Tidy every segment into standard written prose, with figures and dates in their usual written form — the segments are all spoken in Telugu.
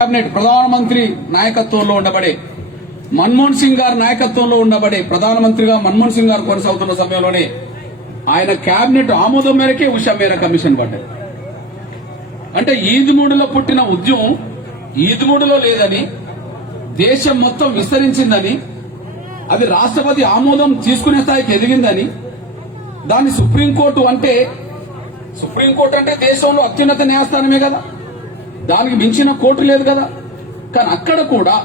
కేబినెట్ ప్రధానమంత్రి నాయకత్వంలో ఉండబడే మన్మోహన్ సింగ్ గారి నాయకత్వంలో ఉండబడే ప్రధానమంత్రిగా మన్మోహన్ సింగ్ గారు కొనసాగుతున్న సమయంలోనే ఆయన కేబినెట్ ఆమోదం మేరకే ఉషా మేరా కమిషన్ పడ్డది. అంటే ఈదుమూడిలో పుట్టిన ఉద్యమం ఈదుమూడిలో లేదని, దేశం మొత్తం విస్తరించిందని, అది రాష్ట్రపతి ఆమోదం తీసుకునే స్థాయికి ఎదిగిందని, దాన్ని సుప్రీంకోర్టు అంటే దేశంలో అత్యున్నత న్యాయస్థానమే కదా, దానికి మించిన కోర్టు లేదు కదా. కానీ అక్కడ కూడా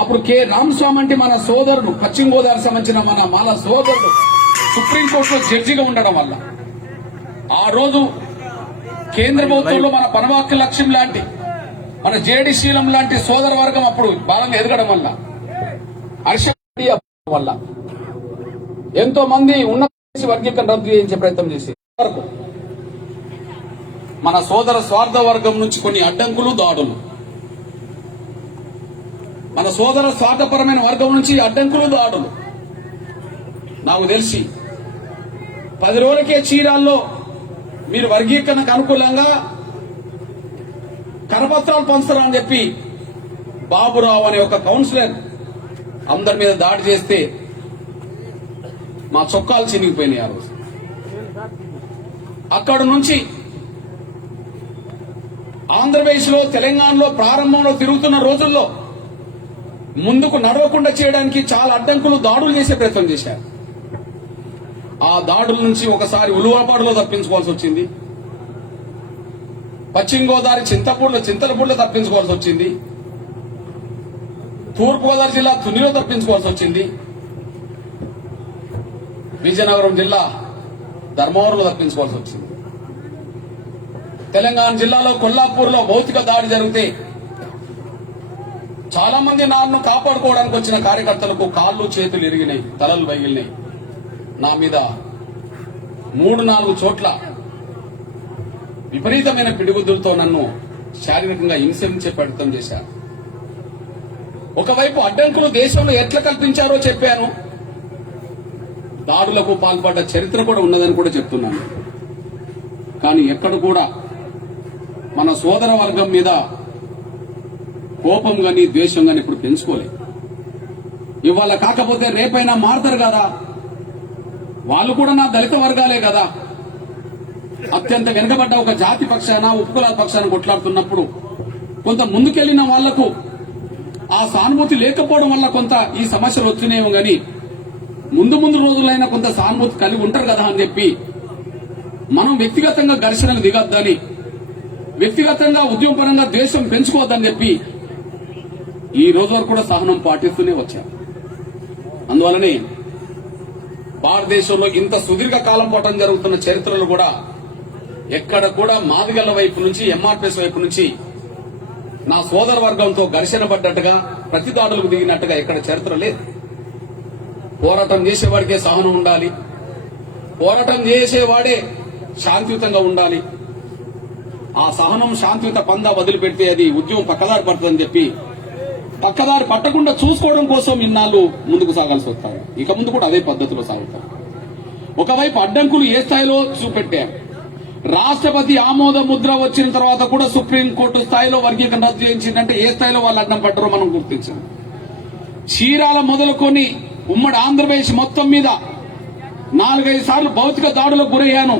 అప్పుడు కె రామస్వామి అంటే మన సోదరుడు, పశ్చిమ గోదావరి సంబంధించిన మన మాల సోదరుడు సుప్రీంకోర్టులో జడ్జిగా ఉండడం వల్ల ఆ రోజు కేంద్ర ప్రభుత్వంలో మన పనవాక్య లక్ష్యం లాంటి, మన జేడి శీలం లాంటి సోదర వర్గం అప్పుడు బలంగా ఎదగడం వల్ల, హర్ష వల్ల ఎంతో మంది ఉన్నత వర్గీకరణ రద్దు చేయించే ప్రయత్నం చేసి వరకు మన సోదర స్వార్థ వర్గం నుంచి కొన్ని అడ్డంకులు, దాడులు, మన సోదర స్వార్థపరమైన వర్గం నుంచి అడ్డంకులు, దాడులు. నాకు తెలిసి 10 రోజులకే చీరాల్లో మీరు వర్గీకరణకు అనుకూలంగా కరపత్రాలు పంచుతారని చెప్పి బాబురావు అనే ఒక కౌన్సిలర్ అందరి మీద దాడి చేస్తే మా చొక్కాలు చినిగిపోయినాయి. ఆ రోజు అక్కడ నుంచి ఆంధ్రప్రదేశ్ లో, తెలంగాణలో ప్రారంభంలో తిరుగుతున్న రోజుల్లో ముందుకు నడవకుండా చేయడానికి చాలా అడ్డంకులు, దాడులు చేసే ప్రయత్నం చేశారు. ఆ దాడుల నుంచి ఒకసారి ఉలువపాడులో తప్పించుకోవాల్సి వచ్చింది, పశ్చిమ గోదావరి చింతలపూడిలో తప్పించుకోవాల్సి వచ్చింది, తూర్పుగోదావరి జిల్లా తునిలో తప్పించుకోవాల్సి వచ్చింది, విజయనగరం జిల్లా ధర్మవరంలో తప్పించుకోవాల్సి వచ్చింది, తెలంగాణ జిల్లాలో కొల్లాపూర్లో భౌతిక దాడి జరిగితే చాలా మంది నన్ను కాపాడుకోవడానికి వచ్చిన కార్యకర్తలకు కాళ్ళు చేతులు ఇరిగినాయి, తలలు పగిలినాయి. నా మీద 3-4 చోట్ల విపరీతమైన పిడిగుద్దులతో నన్ను శారీరకంగా హింసించే ప్రయత్నం చేశారు. ఒకవైపు అడ్డంకులు దేశంలో ఎట్లా కల్పించారో చెప్పాను, దాడులకు పాల్పడ్డ చరిత్ర కూడా ఉన్నదని కూడా చెప్తున్నాను. కానీ ఎక్కడ కూడా మన సోదర వర్గం మీద కోపం గాని, ద్వేషం గాని ఇప్పుడు పెంచుకోలేదు. ఇవాళ కాకపోతే రేపైనా మారతారు కదా, వాళ్ళు కూడా నా దళిత వర్గాలే కదా. అత్యంత వెనుకబడ్డ ఒక జాతి పక్షాన, ఉపకులాల పక్షాన కొట్లాడుతున్నప్పుడు కొంత ముందుకెళ్లిన వాళ్లకు ఆ సానుభూతి లేకపోవడం వల్ల కొంత ఈ సమస్యలు వచ్చినాయేమో గాని, ముందు రోజులైనా కొంత సానుభూతి కలిగి ఉంటారు కదా అని చెప్పి మనం వ్యక్తిగతంగా ఘర్షణకు దిగొద్దని, వ్యక్తిగతంగా ఉద్యమపరంగా ద్వేషం పెంచుకోవద్దని చెప్పి ఈ రోజు వరకు కూడా సహనం పాటిస్తూనే వచ్చారు. అందువల్లనే భారతదేశంలో ఇంత సుదీర్ఘ కాలం పాటు జరుగుతున్న చరిత్రలో కూడా ఎక్కడ కూడా మాదిగల వైపు నుంచి, ఎంఆర్పీఎస్ వైపు నుంచి నా సోదర వర్గంతో ఘర్షణ పడ్డట్టుగా, ప్రతిదాడులకు దిగినట్టుగా ఎక్కడ చరిత్ర లేదు. పోరాటం చేసేవాడికే సహనం ఉండాలి, పోరాటం చేసేవాడే శాంతియుతంగా ఉండాలి. ఆ సహనం, శాంతియుత పందా వదిలిపెడితే అది ఉద్యమం పక్కదారి పడుతుందని చెప్పి పక్కదారి పట్టకుండా చూసుకోవడం కోసం ఇన్నాళ్ళు ముందుకు సాగాల్సి వస్తారు. ఇక ముందు కూడా అదే పద్ధతిలో సాగుతారు. ఒకవైపు అడ్డంకులు ఏ స్థాయిలో చూపెట్టారు, రాష్ట్రపతి ఆమోద ముద్ర వచ్చిన తర్వాత కూడా సుప్రీంకోర్టు స్థాయిలో వర్గీకరణ రద్దు చేయించిందంటే ఏ స్థాయిలో వాళ్ళు అడ్డం పడ్డారో మనం గుర్తించాం. చీరాల మొదలుకొని ఉమ్మడి ఆంధ్రప్రదేశ్ మొత్తం మీద 4-5 సార్లు భౌతిక దాడులకు గురయ్యాను.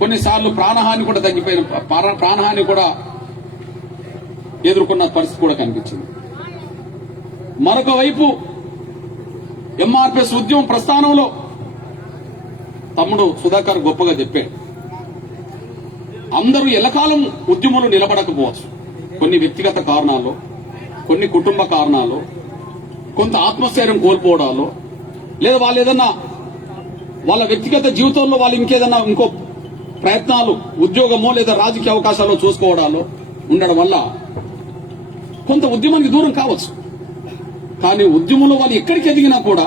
కొన్నిసార్లు ప్రాణహాని కూడా తగ్గిపోయిన, ప్రాణహాని కూడా ఎదుర్కొన్న పరిస్థితి కూడా కనిపించింది. మరొక వైపు ఎంఆర్పీఎస్ ఉద్యమం ప్రస్థానంలో తమ్ముడు సుధాకర్ గొప్పగా చెప్పాడు, అందరూ ఎల్లకాలం ఉద్యమంలో నిలబడకపోవచ్చు. కొన్ని వ్యక్తిగత కారణాలు, కొన్ని కుటుంబ కారణాలు, కొంత ఆత్మస్థైర్యం కోల్పోవడాలు, లేదా వాళ్ళు ఏదన్నా వాళ్ళ వ్యక్తిగత జీవితంలో వాళ్ళు ఇంకేదన్నా ఇంకో ప్రయత్నాలు, ఉద్యోగమో లేదా రాజకీయ అవకాశాలు చూసుకోవడాలు ఉండడం వల్ల కొంత ఉద్యమానికి దూరం కావచ్చు. కానీ ఉద్యమంలో వాళ్ళు ఎక్కడికి ఎదిగినా కూడా,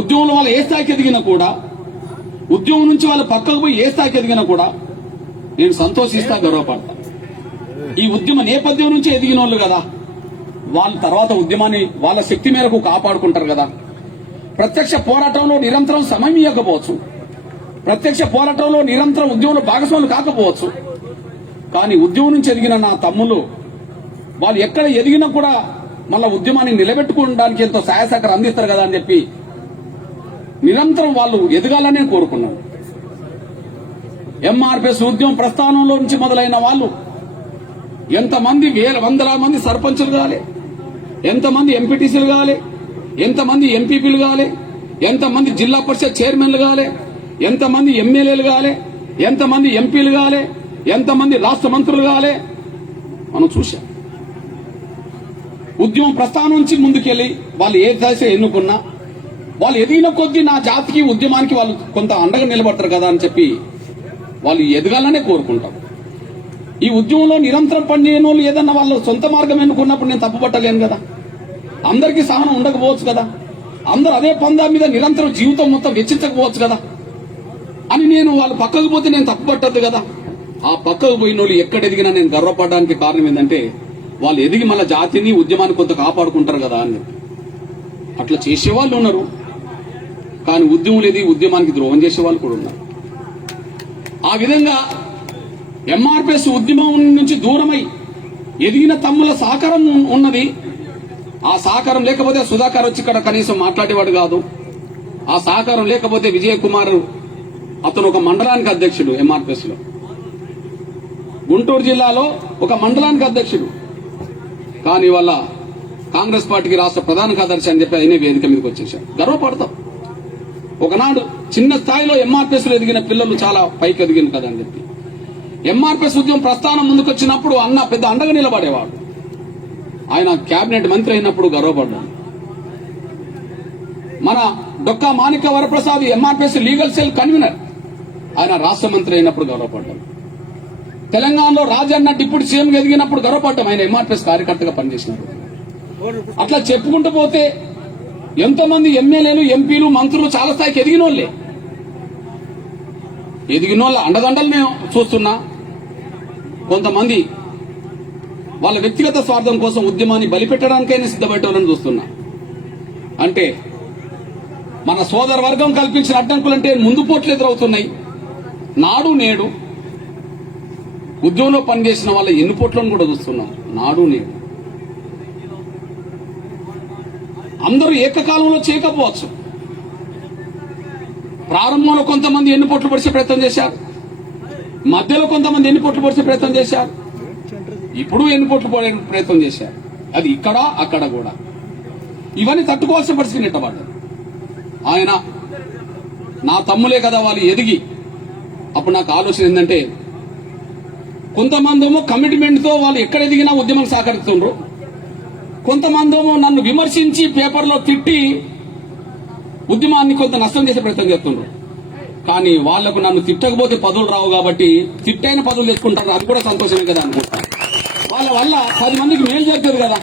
ఉద్యమంలో వాళ్ళు ఏ స్థాయికి ఎదిగినా కూడా, ఉద్యమం నుంచి వాళ్ళు పక్కకు పోయి ఏ స్థాయికి ఎదిగినా కూడా నేను సంతోషిస్తా, గర్వపడతా. ఈ ఉద్యమ నేపథ్యం నుంచి ఎదిగిన వాళ్ళు కదా, వాళ్ళ తర్వాత ఉద్యమాన్ని వాళ్ళ శక్తి మేరకు కాపాడుకుంటారు కదా. ప్రత్యక్ష పోరాటంలో నిరంతరం సమయం ఇవ్వకపోవచ్చు, ప్రత్యక్ష పోరాటంలో నిరంతరం ఉద్యమంలో భాగస్వాములు కాకపోవచ్చు, కానీ ఉద్యమం నుంచి ఎదిగిన నా తమ్ములు వాళ్ళు ఎక్కడ ఎదిగినా కూడా మళ్ళా ఉద్యమాన్ని నిలబెట్టుకోవడానికి ఎంతో సహాయ సహకారం అందిస్తారు కదా అని చెప్పి నిరంతరం వాళ్ళు ఎదగాలని కోరుకున్నాను. ఎంఆర్పిఎస్ ఉద్యమం ప్రస్థానంలో నుంచి మొదలైన వాళ్ళు ఎంతమంది వందల మంది సర్పంచులు కావాలి, ఎంతమంది ఎంపీటీసీలు కావాలి, ఎంతమంది ఎంపీపీలు కావాలి, ఎంతమంది జిల్లా పరిషత్ చైర్మన్లు కావాలి, ఎంతమంది ఎమ్మెల్యేలు కావాలి, ఎంతమంది ఎంపీలు కావాలి, ఎంతమంది రాష్ట్ర మంత్రులు కావాలి మనం చూశాం. ఉద్యమం ప్రస్థానం నుంచి ముందుకెళ్లి వాళ్ళు ఏ దశ ఎన్నుకున్నా వాళ్ళు ఎదిగిన కొద్దీ నా జాతికి ఉద్యమానికి వాళ్ళు కొంత అండగా నిలబడతారు కదా అని చెప్పి వాళ్ళు ఎదగాలనే కోరుకుంటాం. ఈ ఉద్యమంలో నిరంతరం పనిచేయని వాళ్ళు ఏదన్నా వాళ్ళ సొంత మార్గం ఎన్నుకున్నప్పుడు నేను తప్పుపట్టలేను కదా. అందరికీ సహనం ఉండకపోవచ్చు కదా, అందరూ అదే పందా మీద నిరంతరం జీవితం మొత్తం వెచ్చించకపోవచ్చు కదా అని నేను వాళ్ళు పక్కకు పోతే నేను తప్పుపట్టద్దు కదా. ఆ పక్కకు పోయిన వాళ్ళు ఎక్కడ ఎదిగినా నేను గర్వపడడానికి కారణం ఏంటంటే వాళ్ళు ఎదిగి మళ్ళీ జాతిని ఉద్యమాన్ని కొంత కాపాడుకుంటారు కదా అని. అట్లా చేసేవాళ్ళు ఉన్నారు, కానీ ఉద్యమం లేదు, ఉద్యమానికి ద్రోహం చేసేవాళ్ళు కూడా ఉన్నారు. ఆ విధంగా ఎంఆర్పిఎస్ ఉద్యమం నుంచి దూరమై ఎదిగిన తమ్ముల సహకారం ఉన్నది. ఆ సహకారం లేకపోతే సుధాకర్ వచ్చి ఇక్కడ కనీసం మాట్లాడేవాడు కాదు. ఆ సహకారం లేకపోతే విజయ్ కుమార్ అతను ఒక మండలానికి అధ్యక్షుడు ఎంఆర్పిఎస్ లో, గుంటూరు జిల్లాలో ఒక మండలానికి అధ్యక్షుడు. కానీ వాళ్ళ కాంగ్రెస్ పార్టీకి రాష్ట్ర ప్రధాన కార్యదర్శి అని చెప్పి ఆయనే వేదిక మీదకి వచ్చేసాడు. గర్వపడతాం. ఒకనాడు చిన్న స్థాయిలో ఎంఆర్పిఎస్ లో ఎదిగిన పిల్లలు చాలా పైకి ఎదిగిన కదా అని చెప్పి ఎంఆర్పిఎస్ ఉద్యమం ప్రస్థానం ముందుకు వచ్చినప్పుడు అన్న పెద్ద అండగా నిలబడేవాడు. ఆయన కేబినెట్ మంత్రి అయినప్పుడు గర్వపడ్డాడు. మన Dokka Manikya Varaprasad MRPS legal cell convener, ఆయన రాష్ట్ర మంత్రి అయినప్పుడు గర్వపడ్డాడు. తెలంగాణలో రాజన్న డిప్యూటీ సీఎం ఎదిగినప్పుడు గర్వపడ్డాం, ఆయన ఎంఆర్పిఎస్ కార్యకర్తగా పనిచేసినారు. అట్లా చెప్పుకుంటూ పోతే ఎంతో మంది ఎమ్మెల్యేలు, ఎంపీలు, మంత్రులు చాలా స్థాయికి ఎదిగిన వాళ్ళే. ఎదిగిన వాళ్ళ అండదండలు నేను చూస్తున్నా. కొంతమంది వాళ్ళ వ్యక్తిగత స్వార్థం కోసం ఉద్యమాన్ని బలిపెట్టడానికైనా సిద్ధపడేవాళ్ళని చూస్తున్నా. అంటే మన సోదర వర్గం కల్పించిన అడ్డంకులంటే ముందు పోట్లు ఎదురవుతున్నాయి. నాడు నేడు ఉద్యమంలో పనిచేసిన వాళ్ళ ఎన్నుపోట్లను కూడా చూస్తున్నాం. నాడు నేడు అందరూ ఏకకాలంలో చేయకపోవచ్చు. ప్రారంభంలో కొంతమంది ఎన్నుపోట్లు పొడిచే ప్రయత్నం చేశారు, మధ్యలో కొంతమంది ఎన్నుపోట్లు పొడిచే ప్రయత్నం చేశారు, ఇప్పుడు ఎన్నుపోట్లు పోయే ప్రయత్నం చేశారు. అది ఇక్కడ అక్కడ కూడా. ఇవన్నీ తట్టుకోవాల్సిన పరిస్థితి నెట్టబడ్డారు. ఆయన నా తమ్ములే కదా వాళ్ళు ఎదిగి. అప్పుడు నాకు ఆలోచన ఏంటంటే కొంతమంది ఏమో కమిట్మెంట్ తో వాళ్ళు ఎక్కడ ఎదిగినా ఉద్యమం సహకరిస్తుండ్రు, కొంతమంది ఏమో నన్ను విమర్శించి పేపర్లో తిట్టి ఉద్యమాన్ని కొంత నష్టం చేసే ప్రయత్నం చేస్తుండ్రు. కానీ వాళ్లకు నన్ను తిట్టకపోతే పదవులు రావు కాబట్టి తిట్టైన పదవులు తెచ్చుకుంటారు, అది కూడా సంతోషమే కదా అనుకుంటాను. వాళ్ళ వల్ల 10 మందికి మేలు జరుగుతుంది కదా.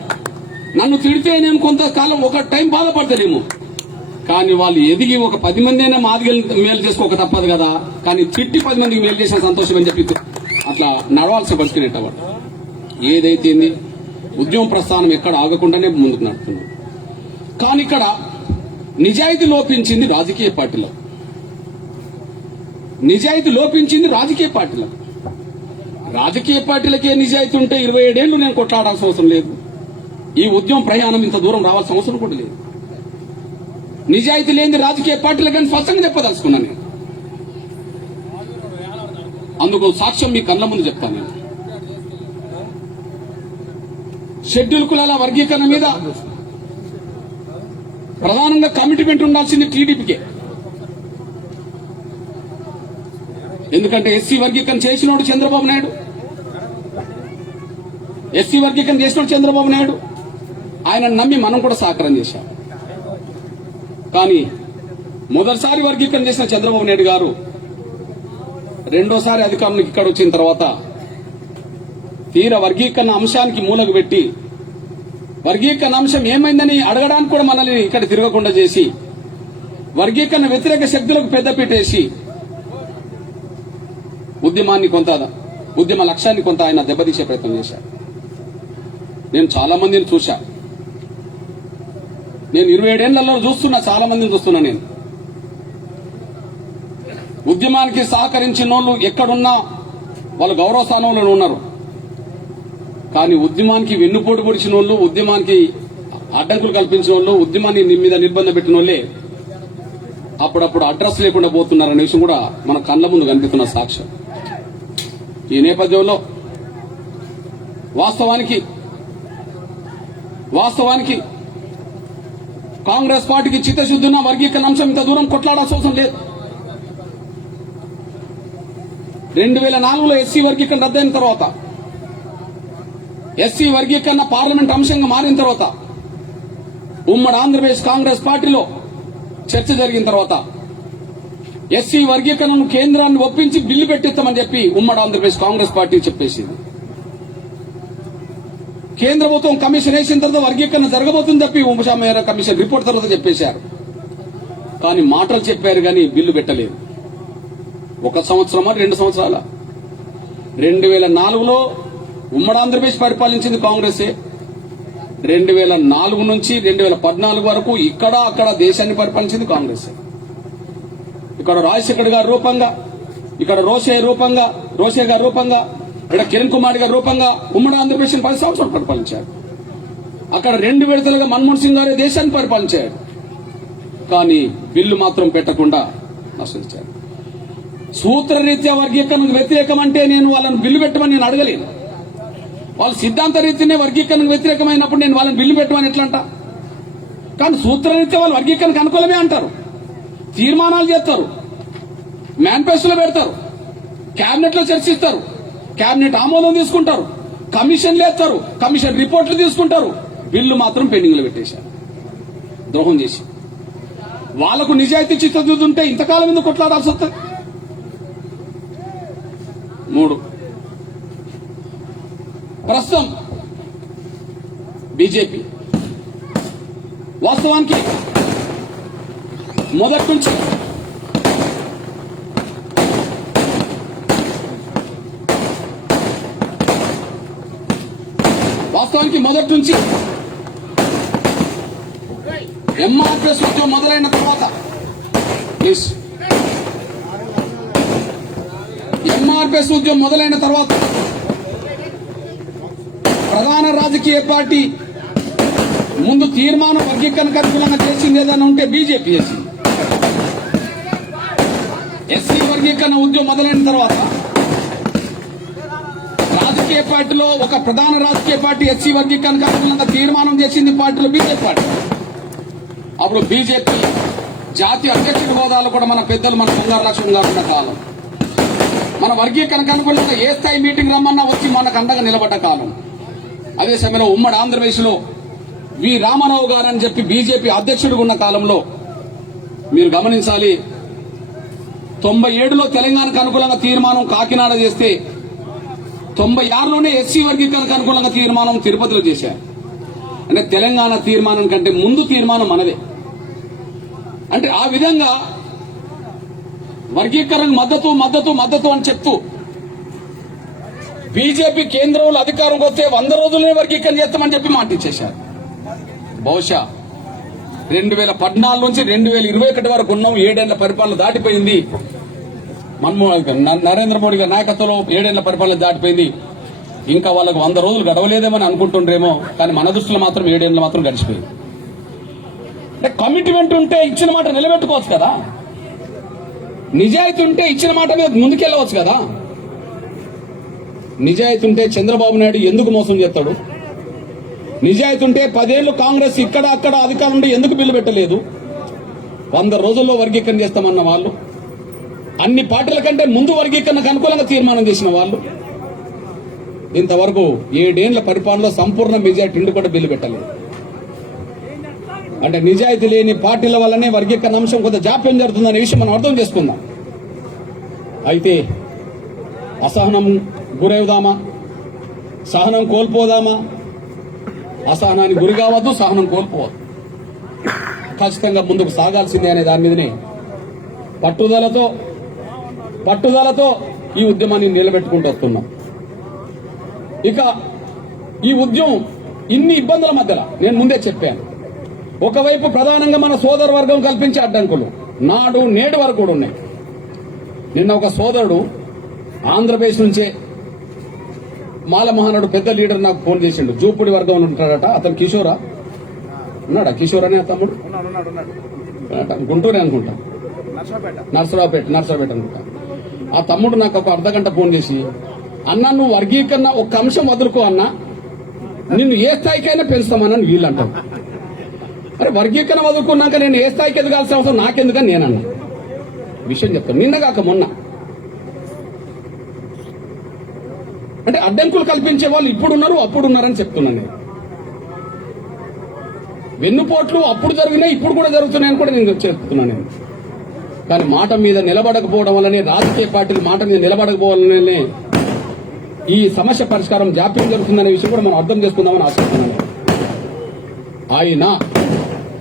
నన్ను తిడితే నేను కొంతకాలం ఒక టైం బాధపడతానేమో, కానీ వాళ్ళు ఎదిగి ఒక 10 మంది అయినా మాదిగ మేలు చేసుకోక తప్పదు కదా. కానీ తిట్టి 10 మందికి మేలు చేసిన సంతోషం అని చెప్పి అట్లా నడవాల్సిన పరిస్థితి నెట్టవాడు. ఏదైతే ఉద్యమం ప్రస్థానం ఎక్కడ ఆగకుండానే ముందుకు నడుతుంది. కానీ ఇక్కడ నిజాయితీ లోపించింది రాజకీయ పార్టీలో. నిజాయితీ లోపించింది రాజకీయ పార్టీలకు. రాజకీయ పార్టీలకే నిజాయితీ ఉంటే 27 ఏళ్లు నేను కొట్లాడాల్సిన అవసరం లేదు. ఈ ఉద్యమం ప్రయాణం ఇంత దూరం రావాల్సిన అవసరం కూడా లేదు. నిజాయితీ లేని రాజకీయ పార్టీలకని స్పష్టంగా చెప్పదలుచుకున్నాను నేను. అందుకు సాక్ష్యం మీ కళ్ళ ముందు చెప్తాను నేను. షెడ్యూల్ కులాల వర్గీకరణ మీద ప్రధానంగా కమిట్మెంట్ ఉండాల్సింది టీడీపీకే. ఎందుకంటే ఎస్సీ వర్గీకరణ చేసినోడు చంద్రబాబు నాయుడు, ఎస్సీ వర్గీకరణ చేసినోడు చంద్రబాబు నాయుడు. ఆయన నమ్మి మనం కూడా సహకారం చేశాం. కానీ మొదటిసారి వర్గీకరణ చేసిన చంద్రబాబు నాయుడు గారు రెండోసారి అధికారంలోకి ఇక్కడ వచ్చిన తర్వాత తీర వర్గీకరణ అంశానికి మూలకు పెట్టి వర్గీకరణ అంశం ఏమైందని అడగడానికి కూడా మనల్ని ఇక్కడ తిరగకుండా చేసి వర్గీకరణ వ్యతిరేక శక్తులకు పెద్దపీటేసి ఉద్యమ లక్ష్యాన్ని కొంత ఆయన దెబ్బతీసే ప్రయత్నం చేశారు. నేను చాలా మందిని చూశా. నేను 27 ఏళ్లలో చూస్తున్నా, చాలా మందిని చూస్తున్నా. నేను ఉద్యమానికి సహకరించిన వాళ్ళు ఎక్కడున్నా వాళ్ళు గౌరవ స్థానంలో ఉన్నారు. కానీ ఉద్యమానికి వెన్నుపోటు పొడిచిన వాళ్ళు, ఉద్యమానికి అడ్డంకులు కల్పించిన వాళ్ళు, ఉద్యమాన్ని మీద నిర్బంధం పెట్టిన వాళ్ళే అప్పుడప్పుడు అడ్రస్ లేకుండా పోతున్నారనే విషయం కూడా మన కళ్ళ ముందు కనిపిస్తున్న సాక్ష్యం. ఈ నేపథ్యంలో వాస్తవానికి కాంగ్రెస్ పార్టీకి చిత్తశుద్ధి ఉన్న వర్గీకరణ అంశం ఇంత దూరం కొట్లాడాల్సిన అవసరం లేదు. 2004లో ఎస్సీ వర్గీకరణ రద్దయిన తర్వాత, ఎస్సీ వర్గీకరణ పార్లమెంట్ అంశంగా మారిన తర్వాత, ఉమ్మడి ఆంధ్రప్రదేశ్ కాంగ్రెస్ పార్టీలో చర్చ జరిగిన తర్వాత ఎస్సీ వర్గీకరణను కేంద్రాన్ని ఒప్పించి బిల్లు పెట్టిస్తామని చెప్పి ఉమ్మడి ఆంధ్రప్రదేశ్ కాంగ్రెస్ పార్టీ చెప్పేసింది. కేంద్ర ప్రభుత్వం కమిషన్ వేసిన తర్వాత వర్గీకరణ జరగబోతుందని చెప్పి ఉపశమన కమిషన్ రిపోర్ట్ తర్వాత చెప్పేశారు. కానీ మాటలు చెప్పారు కానీ బిల్లు పెట్టలేదు. 1 సంవత్సరమా 2 సంవత్సరాల 2004లో ఉమ్మడి ఆంధ్రప్రదేశ్ పరిపాలించింది కాంగ్రెసే. 2004 నుంచి 2014 వరకు ఇక్కడ అక్కడ దేశాన్ని పరిపాలించింది కాంగ్రెసే. ఇక్కడ రాజశేఖర్ గారి రూపంగా, ఇక్కడ రోషే గారి రూపంగా, ఇక్కడ కిరణ్ కుమార్ గారి రూపంగా ఉమ్మడి ఆంధ్రప్రదేశ్ 10 సంవత్సరాలు పరిపాలించారు. అక్కడ 2 విడతలుగా మన్మోహన్ సింగ్ గారే దేశాన్ని పరిపాలించారు. కానీ బిల్లు మాత్రం పెట్టకుండా నశించారు. సూత్రరీత్యా వర్గీకరణకు వ్యతిరేకం అంటే నేను వాళ్ళని బిల్లు పెట్టమని నేను అడగలేను. వాళ్ళు సిద్ధాంత రీతినే వర్గీకరణకు వ్యతిరేకమైనప్పుడు నేను వాళ్ళని బిల్లు పెట్టమని ఎట్లంట? కానీ సూత్రరీత్యా వాళ్ళు వర్గీకరణకు అనుకూలమే అంటారు, తీర్మానాలు చేస్తారు, మేనిఫెస్టోలో పెడతారు, కేబినెట్ లో చర్చిస్తారు, కేబినెట్ ఆమోదం తీసుకుంటారు, కమిషన్లు వేస్తారు, కమిషన్ రిపోర్ట్లు తీసుకుంటారు. బిల్లు మాత్రం పెండింగ్ లో పెట్టేశారు. ద్రోహం చేసి వాళ్లకు నిజాయితీ చిత్తశుద్ధి ఉంటే ఇంతకాలం ఎందుకు కొట్లాడాల్సి వస్తుంది? 3 ప్రస్తుతం బీజేపీ వాస్తవానికి మొదటి నుంచి ఎంఆర్పీఎస్ ఉద్యమం మొదలైన తర్వాత ప్రధాన రాజకీయ పార్టీ ముందు తీర్మానం వర్గీకరణకు అనుకూలంగా చేసింది ఏదైనా ఉంటే బీజేపీ చేసింది. ఎస్సీ వర్గీకరణ ఉద్యమం మొదలైన తర్వాత రాజకీయ పార్టీలో ఒక ప్రధాన రాజకీయ పార్టీ ఎస్సీ వర్గీకరణకు అనుకూలంగా తీర్మానం చేసింది పార్టీలో బీజేపీ పార్టీ. అప్పుడు బీజేపీ జాతీయ అధ్యక్షుడి హోదాలో కూడా మన పెద్దలు మన బంగారు లక్ష్మణ్ గారు ఉన్న కాలం, మన వర్గీకరణకు అనుకూలంగా ఏ స్థాయి మీటింగ్ రమ్మన్నా వచ్చి మనకు అండగా నిలబడ్డ కాలం. అదే సమయంలో ఉమ్మడి ఆంధ్రప్రదేశ్ లో వి రామారావు గారు అని చెప్పి బీజేపీ అధ్యక్షుడిగా ఉన్న కాలంలో మీరు గమనించాలి, 97లో తెలంగాణకు అనుకూలంగా తీర్మానం కాకినాడ చేస్తే 96లోనే ఎస్సీ వర్గీకరణకు అనుకూలంగా తీర్మానం తిరుపతిలో చేశారు. అంటే తెలంగాణ తీర్మానం కంటే ముందు తీర్మానం మనదే. అంటే ఆ విధంగా వర్గీకరణ మద్దతు అని చెప్తూ బీజేపీ కేంద్రంలో అధికారంకి వస్తే 100 రోజులనే వర్గీకరణ చేస్తామని చెప్పి మాట ఇచ్చేశారు. బహుశా 2014 నుంచి 2021 వరకు ఉన్నాం. 7 ఏళ్ల పరిపాలన దాటిపోయింది. నరేంద్ర మోడీ గారి నాయకత్వంలో 7 ఏళ్ల పరిపాలన దాటిపోయింది. ఇంకా వాళ్ళకు 100 రోజులు గడవలేదేమని అనుకుంటుండ్రేమో, కానీ మన దృష్టిలో మాత్రం 7 ఏళ్ళు మాత్రం గడిచిపోయింది. అంటే కమిట్మెంట్ ఉంటే ఇచ్చిన మాట నిలబెట్టుకోవచ్చు కదా, నిజాయితీ ఉంటే ఇచ్చిన మాట మీద ముందుకెళ్లవచ్చు కదా. నిజాయితీ ఉంటే చంద్రబాబు నాయుడు ఎందుకు మోసం చేస్తాడు? నిజాయితీ ఉంటే 10 ఏళ్లు కాంగ్రెస్ ఇక్కడ అక్కడ అధికారం ఉంటే ఎందుకు బిల్లు పెట్టలేదు? 100 రోజుల్లో వర్గీకరణ చేస్తామన్న వాళ్ళు, అన్ని పార్టీల కంటే ముందు వర్గీకరణకు అనుకూలంగా తీర్మానం చేసిన వాళ్ళు ఇంతవరకు 7 ఏళ్ల పరిపాలనలో సంపూర్ణ మెజార్టీ ఉండి కూడా బిల్లు పెట్టలేదు. అంటే నిజాయితీ లేని పార్టీల వల్లనే వర్గీకరణ అంశం కొంత జాప్యం జరుగుతుందనే విషయం మనం అర్థం చేసుకుందాం. అయితే అసహనం గురవుదామా, సహనం కోల్పోదామా? అసహనానికి గురి కావద్దు, సహనం కోల్పోవద్దు. ఖచ్చితంగా ముందుకు సాగాల్సిందే అనే దాని మీదనే పట్టుదలతో ఈ ఉద్యమాన్ని నిలబెట్టుకుంటూ వస్తున్నాం. ఇక ఈ ఉద్యమం ఇన్ని ఇబ్బందుల మధ్యలో నేను ముందే చెప్పాను, ఒకవైపు ప్రధానంగా మన సోదర వర్గం కల్పించే అడ్డంకులు నాడు నేడు వరకు కూడా ఉన్నాయి. నిన్న ఒక సోదరుడు ఆంధ్రప్రదేశ్ నుంచే మాల మహానాడు పెద్ద లీడర్ నాకు ఫోన్ చేసిండు. జూపుడి వర్గంలో ఉంటాడట. అతను కిషోరా ఉన్నాడా? కిషోర్ అనే తమ్ముడు గుంటూరే అనుకుంటా, నర్సరావుపేట అనుకుంటా. ఆ తమ్ముడు నాకు ఒక అర్ధగంట ఫోన్ చేసి, అన్న నువ్వు వర్గీకరణ ఒక్క అంశం వదులుకో అన్న, నిన్ను ఏ స్థాయికైనా పెంచుతామని వీళ్ళు అంటారు. అరే వర్గీకరణ వదులుకున్నాక నేను ఏ స్థాయికి ఎదగాల్సిన అవసరం నాకెందుకని నేనన్నా విషయం చెప్తాను. నిన్నగాక మొన్న అంటే అడ్డంకులు కల్పించే వాళ్ళు ఇప్పుడున్నారు అప్పుడున్నారని చెప్తున్నాను నేను. వెన్నుపోట్లు అప్పుడు జరిగినాయి, ఇప్పుడు కూడా జరుగుతున్నాయని కూడా నేను చెప్తున్నాను నేను. కానీ మాట మీద నిలబడకపోవడం వల్లనే, రాజకీయ పార్టీలు మాట మీద నిలబడకపోవడం ఈ సమస్య పరిష్కారం జాప్యం జరుగుతుందనే విషయం కూడా మనం అర్థం చేసుకుందామని ఆశిస్తున్నాను. ఆయన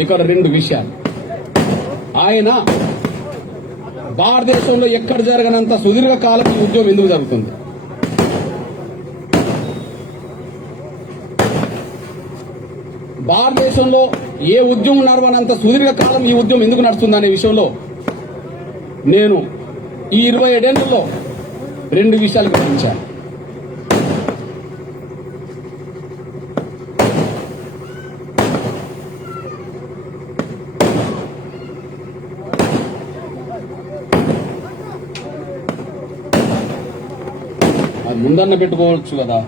ఇక్కడ రెండు విషయాలు. ఆయన భారతదేశంలో ఎక్కడ జరగనంత సుదీర్ఘ కాలం ఈ ఉద్యమం ఎందుకు జరుగుతుంది? భారతదేశంలో ఏ ఉద్యమం నడవనంత సుదీర్ఘ కాలం ఈ ఉద్యమం ఎందుకు నడుస్తుంది అనే విషయంలో నేను ఈ 27 ఏళ్లలో రెండు విషయాలు గమనించాను. అది ముందన్న పెట్టుకోవచ్చు కదా.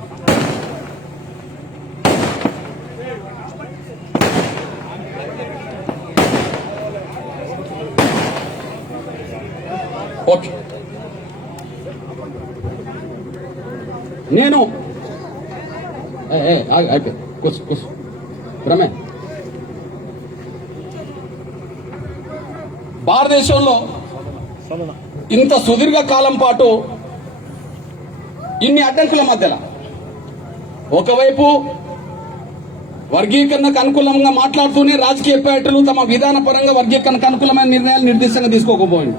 ఓకే, నేను అయిపోయి కూర్చు రమే. భారతదేశంలో ఇంత సుదీర్ఘ కాలం పాటు ఇన్ని అడ్డంకుల మధ్యలో ఒకవైపు వర్గీకరణకు అనుకూలంగా మాట్లాడుతూనే రాజకీయ పార్టీలు తమ విధాన పరంగా వర్గీకరణకు అనుకూలమైన నిర్ణయాలు నిర్దిష్టంగా తీసుకోకపోయింది.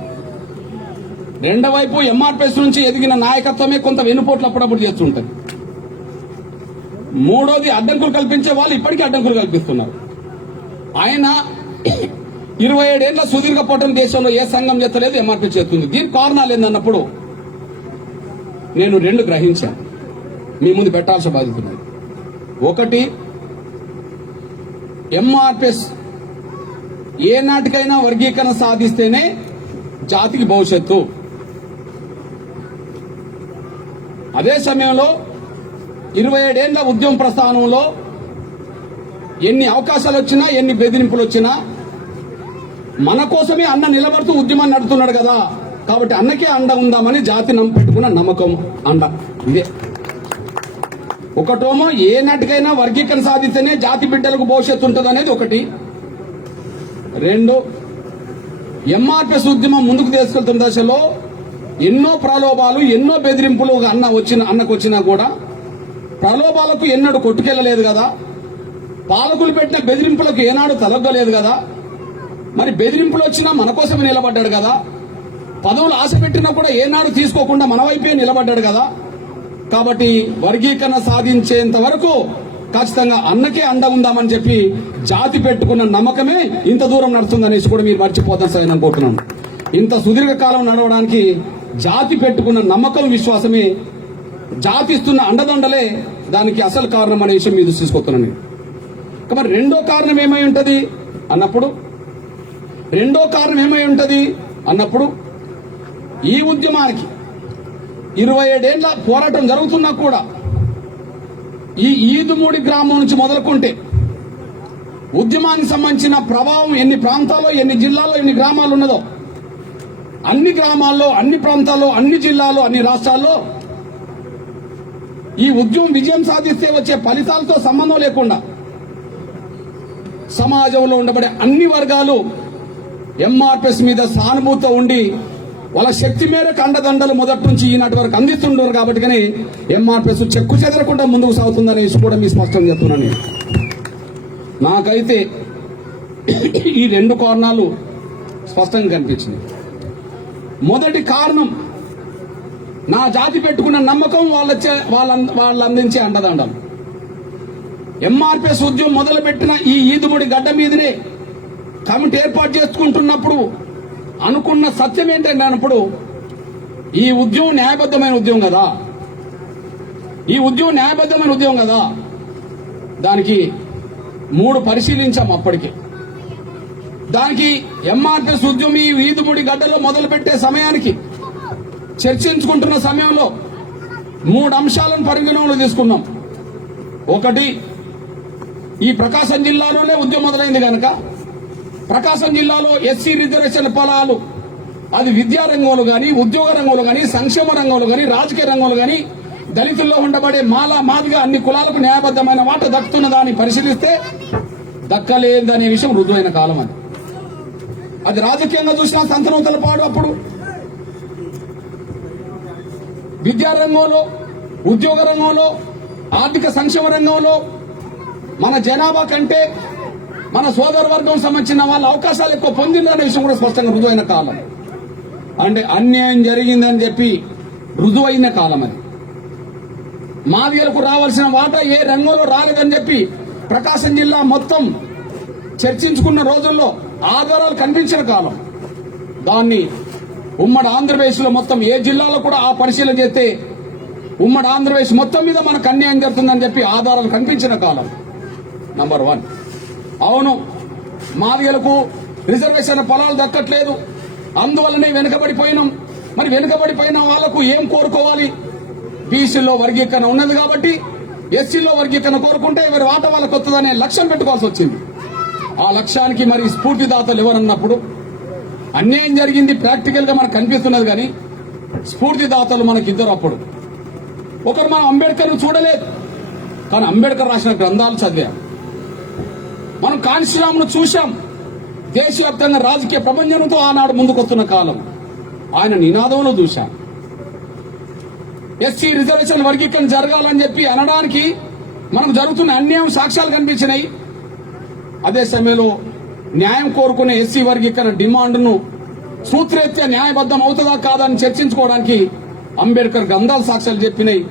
రెండో వైపు ఎంఆర్పీఎస్ నుంచి ఎదిగిన నాయకత్వమే కొంత వెనుపోట్లు అప్పుడప్పుడు చేస్తుంటది. మూడోది అడ్డంకులు కల్పించే వాళ్ళు ఇప్పటికీ అడ్డంకులు కల్పిస్తున్నారు. ఆయన 27 ఏళ్ల సుదీర్ఘ పోరాటం దేశంలో ఏ సంఘం చేస్తలేదు, ఎంఆర్పీఎస్ చేస్తుంది. దీనికి కారణాలు ఏందన్నప్పుడు నేను రెండు గ్రహించాను, మీ ముందు పెట్టాల్సిన బాధ్యత ఉన్నది. ఒకటి, ఎంఆర్పీఎస్ ఏనాటికైనా వర్గీకరణ సాధిస్తేనే జాతికి భవిష్యత్తు. అదే సమయంలో 27 ఏళ్ల ఉద్యమ ప్రస్థానంలో ఎన్ని అవకాశాలు వచ్చినా, ఎన్ని బెదిరింపులు వచ్చినా మన కోసమే అన్న నిలబడుతూ ఉద్యమాన్ని నడుపుతున్నాడు కదా, కాబట్టి అన్నకే అండ ఉందామని జాతి పెట్టుకున్న నమ్మకం అండ ఇదే. ఒకటోమో ఏ నాటికైనా వర్గీకరణ సాధిస్తేనే జాతి బిడ్డలకు భవిష్యత్తు ఉంటుంది అనేది ఒకటి. రెండు, ఎంఆర్పీఎస్ ఉద్యమం ముందుకు తీసుకెళ్తున్న దశలో ఎన్నో ప్రలోభాలు, ఎన్నో బెదిరింపులు అన్నకు వచ్చినా కూడా ప్రలోభాలకు ఎన్నడూ కొట్టుకెళ్లలేదు కదా, పాలకులు పెట్టిన బెదిరింపులకు ఏనాడు తలగ్గలేదు కదా, మరి బెదిరింపులు వచ్చినా మన కోసమే నిలబడ్డాడు కదా, పదవులు ఆశ పెట్టినా కూడా ఏనాడు తీసుకోకుండా మన వైపే నిలబడ్డాడు కదా, కాబట్టి వర్గీకరణ సాధించేంత వరకు ఖచ్చితంగా అన్నకే అండ ఉందామని చెప్పి జాతి పెట్టుకున్న నమ్మకమే ఇంత దూరం నడుస్తుందనేసి కూడా మీరు మర్చిపోతాం సార్ అనుకుంటున్నాను. ఇంత సుదీర్ఘ కాలం నడవడానికి జాతి పెట్టుకున్న నమ్మకం, విశ్వాసమే, జాతి ఇస్తున్న అండదండలే దానికి అసలు కారణం అనే విషయం మీరు తీసుకొస్తున్నాను. కాబట్టి రెండో కారణం ఏమై ఉంటది అన్నప్పుడు ఈ ఉద్యమానికి 27 ఏళ్ల పోరాటం జరుగుతున్నా కూడా ఈ ఈదుమూడి గ్రామం నుంచి మొదలుకుంటే ఉద్యమానికి సంబంధించిన ప్రభావం ఎన్ని ప్రాంతాల్లో, ఎన్ని జిల్లాల్లో, ఎన్ని గ్రామాలు ఉన్నదో అన్ని గ్రామాల్లో, అన్ని ప్రాంతాల్లో, అన్ని జిల్లాల్లో, అన్ని రాష్ట్రాల్లో ఈ ఉద్యమం విజయం సాధిస్తే వచ్చే ఫలితాలతో సంబంధం లేకుండా సమాజంలో ఉండబడే అన్ని వర్గాలు ఎంఆర్పీఎస్ మీద సానుభూతితో ఉండి వాళ్ళ శక్తి మేరకు అండదండలు మొదటి నుంచి ఈనాటి వరకు అందిస్తుంటారు. కాబట్టి ఎంఆర్పీఎస్ చెక్కు చెదరకుండా ముందుకు సాగుతుందనేసి కూడా మీ స్పష్టం చెప్తున్నాను. నాకైతే ఈ రెండు కారణాలు స్పష్టంగా కనిపించింది. మొదటి కారణం నా జాతి పెట్టుకున్న నమ్మకం, వాళ్ళు అందించే అండదండలు. ఎంఆర్పీఎస్ ఉద్యమం మొదలుపెట్టిన ఈ ఈదుముడి గడ్డ మీదనే కమిటీ ఏర్పాటు చేసుకుంటున్నప్పుడు అనుకున్న సత్యం ఏంటంటే, అన్నప్పుడు ఈ ఉద్యమం న్యాయబద్ధమైన ఉద్యమం కదా, ఈ ఉద్యోగం న్యాయబద్ధమైన ఉద్యోగం కదా, దానికి 3 పరిశీలించాం అప్పటికి. దానికి ఎంఆర్టీఎస్ ఉద్యమం ఈ వీధుముడి గడ్డలో మొదలుపెట్టే సమయానికి చర్చించుకుంటున్న సమయంలో 3 అంశాలను పరిగణనలో తీసుకున్నాం. ఒకటి, ఈ ప్రకాశం జిల్లాలోనే ఉద్యమం మొదలైంది కనుక ప్రకాశం జిల్లాలో ఎస్సీ రిజర్వేషన్ ఫలాలు అది విద్యా రంగంలో గాని, ఉద్యోగ రంగంలో గాని, సంక్షేమ రంగంలో గాని, రాజకీయ రంగంలో గాని దళితుల్లో ఉండబడే మాదిగా అన్ని కులాలకు న్యాయబద్దమైన వాట దక్కుతున్న దాన్ని పరిశీలిస్తే దక్కలేదనే విషయం రుజువైన కాలం అది. అది రాజకీయంగా చూసినా సంతనూతల పాడు. అప్పుడు విద్యా రంగంలో, ఉద్యోగ రంగంలో, ఆర్థిక సంక్షేమ రంగంలో మన జనాభా కంటే మన సోదర వర్గం సంబంధించిన వాళ్ళ అవకాశాలు ఎక్కువ పొందిందనే విషయం కూడా స్పష్టంగా రుజువైన కాలం. అంటే అన్యాయం జరిగిందని చెప్పి రుజువైన కాలం అది. మాదిగలకు రావాల్సిన వాటా ఏ రంగంలో రాలేదని చెప్పి ప్రకాశం జిల్లా మొత్తం చర్చించుకున్న రోజుల్లో ఆధారాలు కనిపించిన కాలం. దాన్ని ఉమ్మడి ఆంధ్రప్రదేశ్ లో మొత్తం ఏ జిల్లాలో కూడా ఆ పరిశీలన చేస్తే ఉమ్మడి ఆంధ్రప్రదేశ్ మొత్తం మీద మనకు అన్యాయం జరుగుతుందని చెప్పి ఆధారాలు కనిపించిన కాలం. నంబర్ 1, అవును మాదిగలకు రిజర్వేషన్ ఫలాలు దక్కట్లేదు, అందువల్లనే వెనుకబడిపోయినాం. మరి వెనుకబడిపోయిన వాళ్లకు ఏం కోరుకోవాలి? బీసీలో వర్గీకరణ ఉన్నది కాబట్టి ఎస్సీలో వర్గీకరణ కోరుకుంటే ఎవరి వాట వాళ్ళకు వస్తుందనే లక్ష్యం పెట్టుకోవాల్సి వచ్చింది. ఆ లక్ష్యానికి మరి స్ఫూర్తిదాతలు ఎవరన్నప్పుడు అన్యాయం జరిగింది ప్రాక్టికల్ గా మనకు కనిపిస్తున్నది, కానీ స్ఫూర్తిదాతలు మనకి ఇద్దరు. అప్పుడు ఒకరు మనం అంబేద్కర్ చూడలేదు, కానీ అంబేద్కర్ రాసిన గ్రంథాలు చదివాం. మనం కాన్షీరామ్ను చూశాం. దేశవ్యాప్తంగా రాజకీయ ప్రపంచంతో ఆనాడు ముందుకొస్తున్న కాలం ఆయన నినాదంలో చూశాం. ఎస్సీ రిజర్వేషన్ వర్గీకరణ జరగాలని చెప్పి అనడానికి మనకు జరుగుతున్న అన్యాయం సాక్ష్యాలు కనిపించినాయి. అదే సమయంలో న్యాయం కోరుకునే ఎస్సీ వర్గీకరణ డిమాండ్ను సూత్రరీత్యా న్యాయబద్దం అవుతుందా కాదని చర్చించుకోవడానికి అంబేద్కర్ గ్రంథాలు సాక్ష్యాలు చెప్పినాయి,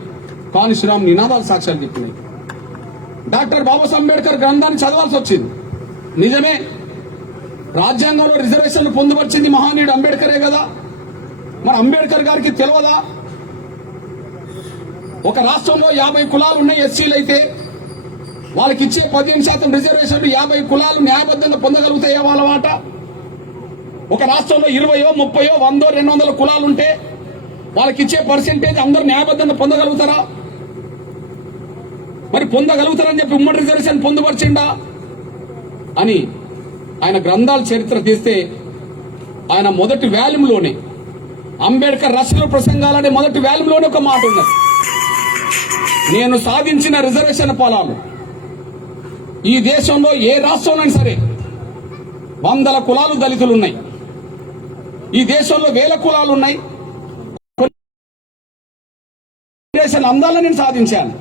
కాన్షీరామ్ నినాదాలు సాక్ష్యాలు చెప్పినాయి. డాక్టర్ బాబాసాహెబ్ అంబేద్కర్ గ్రంథాన్ని చదవాల్సి వచ్చింది. నిజమే, రాజ్యాంగంలో రిజర్వేషన్లు పొందుపరిచింది మహానీయుడు అంబేద్కరే కదా. మరి అంబేద్కర్ గారికి తెలియదా? ఒక రాష్ట్రంలో 50 కులాలు ఉన్నాయి ఎస్సీలు అయితే వాళ్ళకి ఇచ్చే 15% రిజర్వేషన్లు 50 కులాలు న్యాయబద్ధంగా పొందగలుగుతాయా వాళ్ళ వాట? ఒక రాష్ట్రంలో 20, 30, 100, 200 కులాలుంటే వాళ్ళకి ఇచ్చే పర్సెంటేజ్ అందరూ న్యాయబద్ధంగా పొందగలుగుతారా? మరి పొందగలుగుతారని చెప్పి ఉమ్మడి రిజర్వేషన్ పొందుపరిచిండా అని ఆయన గ్రంథాల చరిత్ర తీస్తే ఆయన మొదటి వాల్యూమ్లోనే అంబేద్కర్ రచనల ప్రసంగాలనే మొదటి వాల్యూమ్లోనే ఒక మాట ఉన్నది. నేను సాధించిన రిజర్వేషన్ ఫలాలు ఈ దేశంలో ఏ రాష్ట్రంలో సరే 100 కులాలు దళితులు ఉన్నాయి, ఈ దేశంలో 1000 కులాలు ఉన్నాయి. రిజర్వేషన్ అందాలని నేను సాధించాను.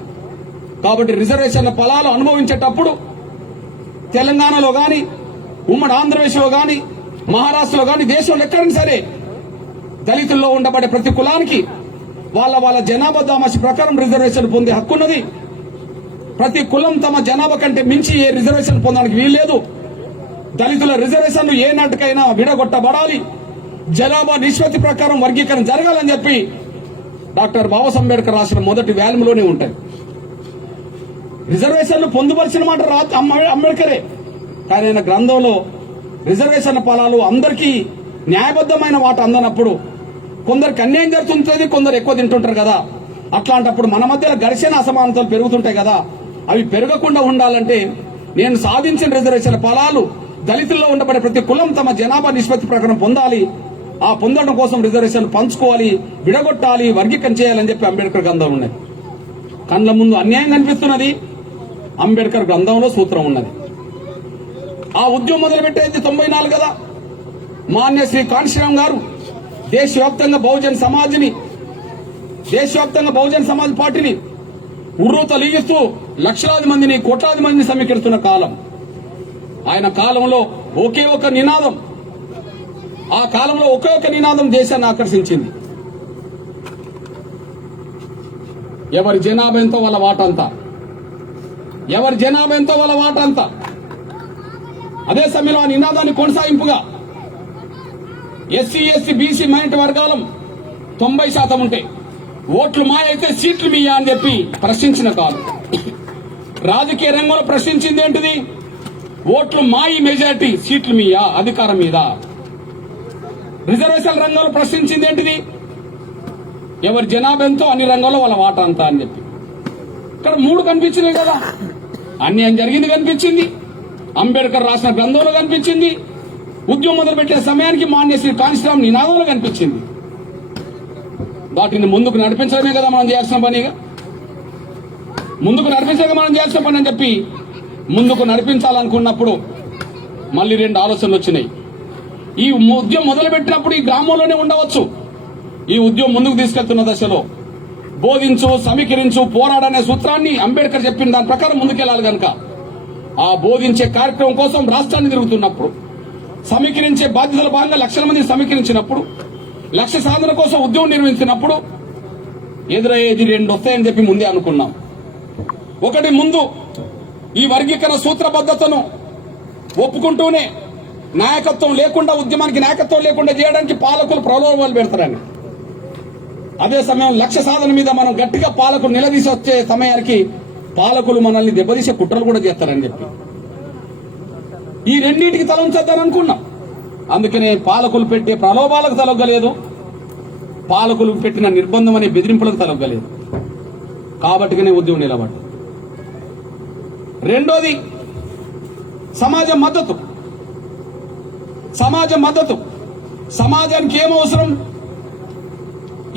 కాబట్టి రిజర్వేషన్ల ఫలాలు అనుభవించేటప్పుడు తెలంగాణలో గాని, ఉమ్మడి ఆంధ్రప్రదేశ్లో గాని, మహారాష్ట్రలో గాని, దేశంలో ఎక్కడైనా సరే దళితుల్లో ఉండబడే ప్రతి కులానికి వాళ్ళ జనాభా దామాషి ప్రకారం రిజర్వేషన్ పొందే హక్కున్నది. ప్రతి కులం తమ జనాభా కంటే మించి ఏ రిజర్వేషన్ పొందడానికి వీల్లేదు. దళితుల రిజర్వేషన్లు ఏ నాటికైనా విడగొట్టబడాలి. జనాభా నిష్పత్తి ప్రకారం వర్గీకరణ జరగాలని చెప్పి డాక్టర్ బాబాసాహెబ్ అంబేద్కర్ రాసిన మొదటి వాల్యూమ్లోనే ఉంటాయి. రిజర్వేషన్లు పొందుపరిచిన మాట అంబేద్కరే, కానీ ఆయన గ్రంథంలో రిజర్వేషన్ ఫలాలు అందరికీ న్యాయబద్దమైన వాట అందనప్పుడు కొందరికి అన్యాయం జరుగుతుంటుంది, కొందరు ఎక్కువ తింటుంటారు కదా. అట్లాంటప్పుడు మన మధ్యలో ఘర్షణ అసమానతలు పెరుగుతుంటాయి కదా. అవి పెరగకుండా ఉండాలంటే నేను సాధించిన రిజర్వేషన్ ఫలాలు దళితుల్లో ఉండబడే ప్రతి కులం తమ జనాభా నిష్పత్తి ప్రకారం పొందాలి. ఆ పొందడం కోసం రిజర్వేషన్ పంచుకోవాలి, విడగొట్టాలి, వర్గీకరణ చేయాలని చెప్పి అంబేద్కర్ గ్రంథం ఉన్నది. కళ్ళ ముందు అన్యాయం కనిపిస్తున్నది, అంబేద్కర్ గ్రంథంలో సూత్రం ఉన్నది. ఆ ఉద్యమం మొదలుపెట్టేది 94 కదా. మాన్య శ్రీ కాన్షీరామ్ గారు దేశవ్యాప్తంగా బహుజన్ సమాజ్ పార్టీని ఉర్రూతలీగిస్తూ లక్షలాది మందిని, కోట్లాది మందిని సమీకరిస్తున్న కాలం. ఆయన కాలంలో ఒకే ఒక నినాదం, ఆ కాలంలో ఒకే ఒక నినాదం దేశాన్ని ఆకర్షించింది. ఎవరి జనాభా ఎంతో వాళ్ళ వాట అంతా, ఎవరి జనాభా ఎంతో వాళ్ళ వాట అంతా. అదే సమయంలో ఆ నినాదాన్ని కొనసాగింపుగా ఎస్సీ, ఎస్టీ, బీసీ మైనారిటీ వర్గాలం 90% ఉంటాయి. ఓట్లు మా అయితే సీట్లు మీయా అని చెప్పి ప్రశ్నించిన కాదు. రాజకీయ రంగంలో ప్రశ్నించింది ఏంటిది? ఓట్లు మాయి మెజార్టీ, సీట్లు మీయా అధికారం మీద. రిజర్వేషన్ రంగంలో ప్రశ్నించింది ఏంటిది? ఎవరి జనాభా ఎంతో అన్ని రంగంలో వాళ్ళ వాటా అంతా అని చెప్పి. ఇక్కడ 3 కనిపించినాయి కదా. అన్యాయం జరిగింది కనిపించింది, అంబేద్కర్ రాసిన గ్రంథంలో కనిపించింది, ఉద్యమం మొదలు పెట్టే సమయానికి మాన్యశ్రీ కాన్స్టిట్యూషన్ నినాదంలో కనిపించింది. వాటిని ముందుకు నడిపించడమే కదా మనం చేయాల్సిన పనిగా. ముందుకు నడిపించగా మనం చేయాల్సిన పని అని చెప్పి ముందుకు నడిపించాలనుకున్నప్పుడు మళ్ళీ 2 ఆలోచనలు వచ్చినాయి. ఈ ఉద్యమం మొదలు పెట్టినప్పుడు ఈ గ్రామంలోనే ఉండవచ్చు. ఈ ఉద్యమం ముందుకు తీసుకెళ్తున్న దశలో బోధించు, సమీకరించు, పోరాడనే సూత్రాన్ని అంబేద్కర్ చెప్పిన దాని ప్రకారం ముందుకెళ్లాలి కనుక ఆ బోధించే కార్యక్రమం కోసం రాష్ట్రాన్ని తిరుగుతున్నప్పుడు, సమీకరించే బాధ్యతల భాగంగా లక్షల మంది సమీకరించినప్పుడు, లక్ష్య సాధన కోసం ఉద్యమం నిర్వహించినప్పుడు ఎదురయ్యేది 2 వస్తాయని చెప్పి ముందే అనుకున్నాం. ఒకటి, ముందు ఈ వర్గీకరణ సూత్రబద్ధతను ఒప్పుకుంటూనే నాయకత్వం లేకుండా, ఉద్యమానికి నాయకత్వం లేకుండా చేయడానికి పాలకులు ప్రలోభాలు పెడతారని. అదే సమయం లక్ష్య సాధన మీద మనం గట్టిగా పాలకులు నిలదీసి వచ్చే సమయానికి పాలకులు మనల్ని దెబ్బతీసే కుట్రలు కూడా చేస్తారని చెప్పి ఈ రెండింటికి తలంచేద్దాం అనుకున్నాం. అందుకనే పాలకులు పెట్టే ప్రలోభాలకు తలొగ్గలేదు, పాలకులు పెట్టిన నిర్బంధం అనే బెదిరింపులకు తలొగ్గలేదు. కాబట్టిగానే ఉద్యమం నిలబడ్డ. రెండోది, సమాజం మద్దతు. సమాజం మద్దతు. సమాజానికి ఏం అవసరం?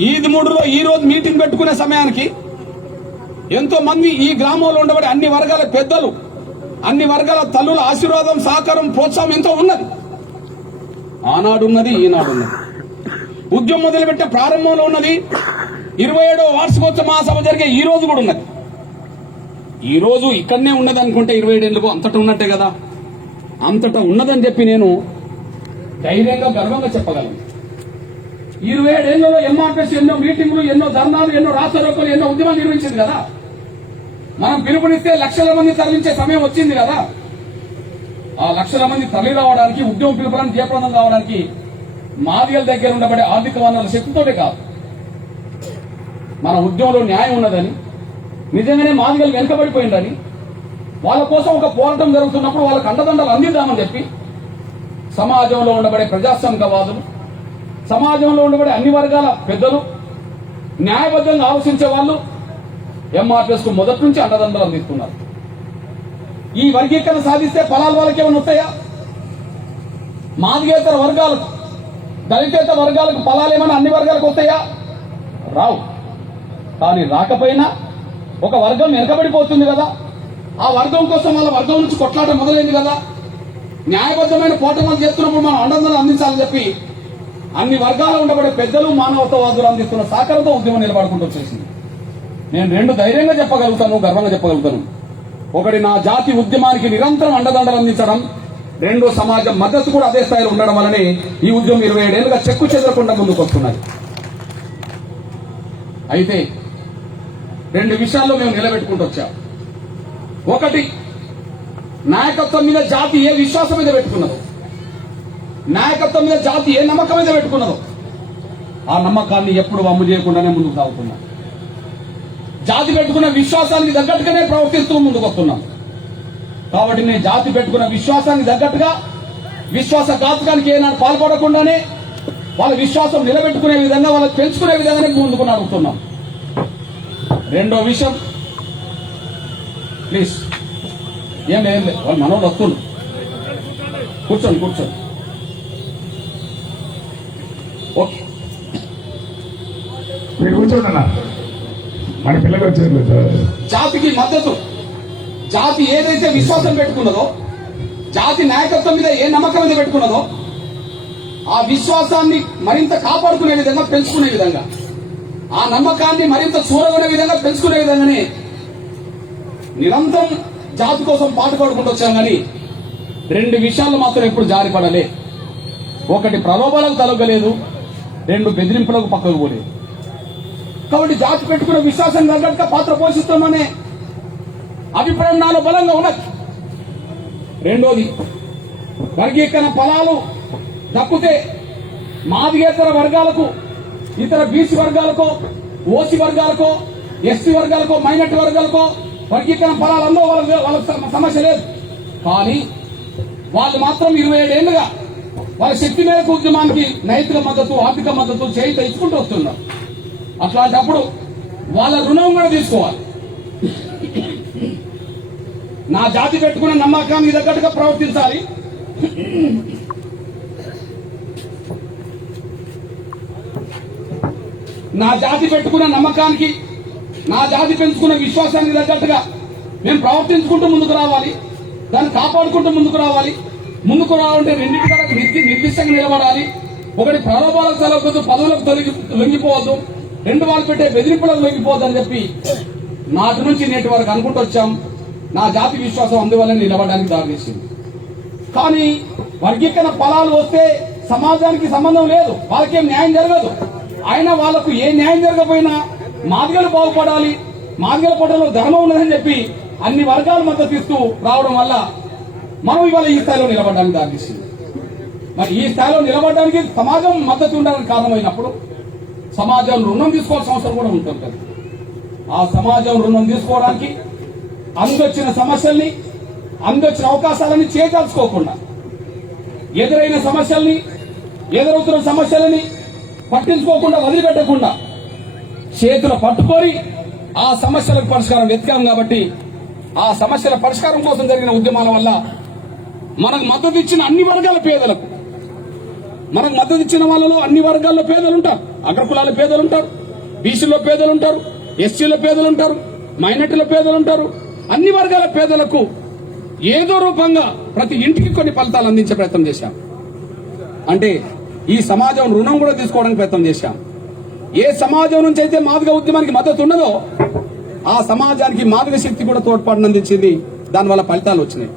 ఈద్ 3లో ఈ రోజు మీటింగ్ పెట్టుకునే సమయానికి ఎంతో మంది ఈ గ్రామంలో ఉండబడి అన్ని వర్గాల పెద్దలు, అన్ని వర్గాల తల్లుల ఆశీర్వాదం, సహకారం, ప్రోత్సాహం ఎంతో ఉన్నది. ఆనాడున్నది, ఈనాడున్నది. ఉద్యమం మొదలుపెట్టే ప్రారంభంలో ఉన్నది. 27వ వార్షికోత్సవ మహాసభ జరిగే ఈ రోజు కూడా ఉన్నది. ఈ రోజు ఇక్కడనే ఉన్నది అనుకుంటే 27 ఏళ్ళకు అంతటా ఉన్నట్టే కదా. అంతటా ఉన్నదని చెప్పి నేను ధైర్యంగా, గర్వంగా చెప్పగలను. 27 ఏళ్లలో ఎంఆర్పీఎస్ ఎన్నో మీటింగులు, ఎన్నో ధర్నాలు, ఎన్నో రాస్తారోకోలు, ఎన్నో ఉద్యమాలు నిర్వహించింది కదా. మనం పిలుపునిస్తే లక్షల మంది తరలించే సమయం వచ్చింది కదా. ఆ లక్షల మంది తరలి రావడానికి, ఉద్యమం పిలుపులను జయప్రదం కావడానికి మాదిగల దగ్గర ఉండబడే ఆర్థిక వనరుల శక్తితోటే కాదు, మన ఉద్యమంలో న్యాయం ఉన్నదని, నిజంగానే మాదిగలు వెనుకబడిపోయిందని, వాళ్ళ కోసం ఒక పోరాటం జరుగుతున్నప్పుడు వాళ్ళకు అండదండలు అందిద్దామని చెప్పి సమాజంలో ఉండబడే ప్రజాస్వామికవాదులు, సమాజంలో ఉండబడే అన్ని వర్గాల పెద్దలు, న్యాయబద్ధంగా ఆలోచించే వాళ్ళు ఎంఆర్పీఎస్ కు మొదటి నుంచి అండదండలు అందిస్తున్నారు. ఈ వర్గీకరణ సాధిస్తే ఫలాలు వాళ్ళకి ఏమైనా వస్తాయా? మాదిగేతర వర్గాలకు, దళితేతర వర్గాలకు ఫలాలు ఏమైనా అన్ని వర్గాలకు వస్తాయా? రావు. కానీ రాకపోయినా ఒక వర్గం వెనకబడిపోతుంది కదా. ఆ వర్గం కోసం వాళ్ళ వర్గం నుంచి కొట్లాట మొదలైంది కదా. న్యాయబద్ధమైన పోరాటాలు చేస్తున్నప్పుడు మనం అండదండలు అందించాలని చెప్పి అన్ని వర్గాలు ఉండబడే పెద్దలు, మానవతావాదులు అందిస్తున్న సహకారంతో ఉద్యమం నిలబడుకుంటూ వచ్చేసింది. నేను 2 ధైర్యంగా చెప్పగలుగుతాను, గర్వంగా చెప్పగలుగుతాను. ఒకటి, నా జాతి ఉద్యమానికి నిరంతరం అండదండలు అందించడం. 2, సమాజం మద్దతు కూడా అదే స్థాయిలో ఉండడం వల్లనే ఈ ఉద్యమం 27 ఏళ్లుగా చెక్కు చెదరకుండా ముందుకు వస్తున్నది. అయితే 2 విషయాల్లో మేము నిలబెట్టుకుంటూ వచ్చాం. ఒకటి, నాయకత్వం మీద జాతి ఏ విశ్వాసం మీద పెట్టుకున్నదో, నాయకత్వం మీద జాతి ఏ నమ్మకం మీద పెట్టుకున్నదో ఆ నమ్మకాన్ని ఎప్పుడు వమ్ము చేయకుండానే ముందుకు సాగుతున్నాం. జాతి పెట్టుకున్న విశ్వాసానికి తగ్గట్టుగానే ప్రవర్తిస్తూ ముందుకు వస్తున్నాం. కాబట్టి నేను జాతి పెట్టుకున్న విశ్వాసానికి తగ్గట్టుగా, విశ్వాసఘాతకానికి ఏనాడు పాల్పడకుండానే వాళ్ళ విశ్వాసం నిలబెట్టుకునే విధంగా, వాళ్ళకి పెంచుకునే విధంగానే ముందుకు నడుపుతున్నాం. రెండో విషయం, ప్లీజ్ ఏం లేదు, వాళ్ళు మనోళ్ళు వస్తున్నారు, కూర్చోండి. ఓకే, మీరు కూర్చోండి. మన పిల్లలు వచ్చారు. జాతికి మద్దతు, జాతి ఏదైతే విశ్వాసం పెట్టుకున్నదో, జాతి నాయకత్వం మీద ఏ నమ్మకం మీద పెట్టుకున్నదో ఆ విశ్వాసాన్ని మరింత కాపాడుకునే విధంగా, పెంచుకునే విధంగా, ఆ నమ్మకాన్ని మరింత చూరగొనే విధంగా, పెంచుకునే విధంగానే నిరంతరం జాతి కోసం పాటుపడుకుంటూ వచ్చాం. కానీ 2 విషయాలు మాత్రం ఎప్పుడు జారిపడలే. ఒకటి, ప్రలోభాలకు తలొగ్గలేదు. 2, బెదిరింపులకు పక్కకు పోలేదు. కాబట్టి జాతి పెట్టుకున్న విశ్వాసం తగ్గట్టుగా పాత్ర పోషిస్తామనే అభిప్రాయం నాలో బలంగా ఉన్నది. రెండోది, వర్గీకరణ ఫలాలు దక్కితే మాదిగేతర వర్గాలకు, ఇతర బీసీ వర్గాలకు, ఓసీ వర్గాలకో, ఎస్సీ వర్గాలకో, మైనార్టీ వర్గాలకో వర్గీకరణ ఫలాలు అందరూ వాళ్ళ సమస్య లేదు. కానీ వాళ్ళు మాత్రం 27 ఏళ్లుగా వాళ్ళ శక్తి మేరకు ఉద్యమానికి నైతిక మద్దతు, ఆర్థిక మద్దతు చేయి ఇచ్చుకుంటూ వస్తున్నారు. అట్లాంటప్పుడు వాళ్ళ రుణం కూడా తీసుకోవాలి. నా జాతి పెట్టుకున్న నమ్మకానికి తగ్గట్టుగా ప్రవర్తించాలి. నా జాతి పెట్టుకున్న నమ్మకానికి, నా జాతి పెంచుకున్న విశ్వాసానికి తగ్గట్టుగా మేము ప్రవర్తించుకుంటూ ముందుకు రావాలి. దాన్ని కాపాడుకుంటూ ముందుకు రావాలి. ముందుకు రావాలంటే రెండింటి నిర్దిష్టంగా నిలబడాలి. ఒకటి ప్రలోభాలకు తలగొద్దు, పదవులకు లొంగిపోవద్దు. రెండు వాళ్ళు పెట్టే బెదిరింపులకు లొంగిపోవద్దు అని చెప్పి నాటి నుంచి నేటి వరకు అనుకుంటూ వచ్చాం. నా జాతి విశ్వాసం అందువల్ల నిలబడడానికి దారితీసింది. కానీ వర్గీకరణ ఫలాలు వస్తే సమాజానికి సంబంధం లేదు, వాళ్ళకేం న్యాయం జరగదు. అయినా వాళ్లకు ఏ న్యాయం జరగకపోయినా మాదిగలు బాగుపడాలి, మాదిగల పట్టణంలో ధర్మం ఉన్నదని చెప్పి అన్ని వర్గాలు మద్దతు ఇస్తూ రావడం వల్ల మనం ఇవాళ ఈ స్థాయిలో నిలబడడానికి దారితీసింది. మరి ఈ స్థాయిలో నిలబడడానికి సమాజం మద్దతు ఉండడానికి కారణమైనప్పుడు సమాజం రుణం తీసుకోవాల్సిన అవసరం కూడా ఉంటుంది కదా. ఆ సమాజం రుణం తీసుకోవడానికి అందొచ్చిన సమస్యల్ని, అందొచ్చిన అవకాశాలని చేకల్చుకోకుండా, ఎదురైన సమస్యల్ని, ఎదురవుతున్న సమస్యలని పట్టించుకోకుండా, వదిలిపెట్టకుండా చేతులు పట్టుకొని ఆ సమస్యలకు పరిష్కారం వెతికాం. కాబట్టి ఆ సమస్యల పరిష్కారం కోసం జరిగిన ఉద్యమాల వల్ల మనకు మద్దతు ఇచ్చిన అన్ని వర్గాల పేదలకు, మనకు మద్దతు ఇచ్చిన వాళ్ళలో అన్ని వర్గాల్లో పేదలు ఉంటారు. అగ్రకులాల పేదలు ఉంటారు, బీసీలో పేదలు ఉంటారు, ఎస్సీలో పేదలు ఉంటారు, మైనార్టీలో పేదలు ఉంటారు. అన్ని వర్గాల పేదలకు ఏదో రూపంగా ప్రతి ఇంటికి కొన్ని ఫలితాలు అందించే ప్రయత్నం చేశాం. అంటే ఈ సమాజం రుణం కూడా తీసుకోవడానికి ప్రయత్నం చేశాం. ఏ సమాజం నుంచి అయితే మాదిగ ఉద్యమానికి మద్దతు ఉన్నదో ఆ సమాజానికి మాదిగ శక్తి కూడా తోడ్పాటును అందించింది. దానివల్ల ఫలితాలు వచ్చినాయి.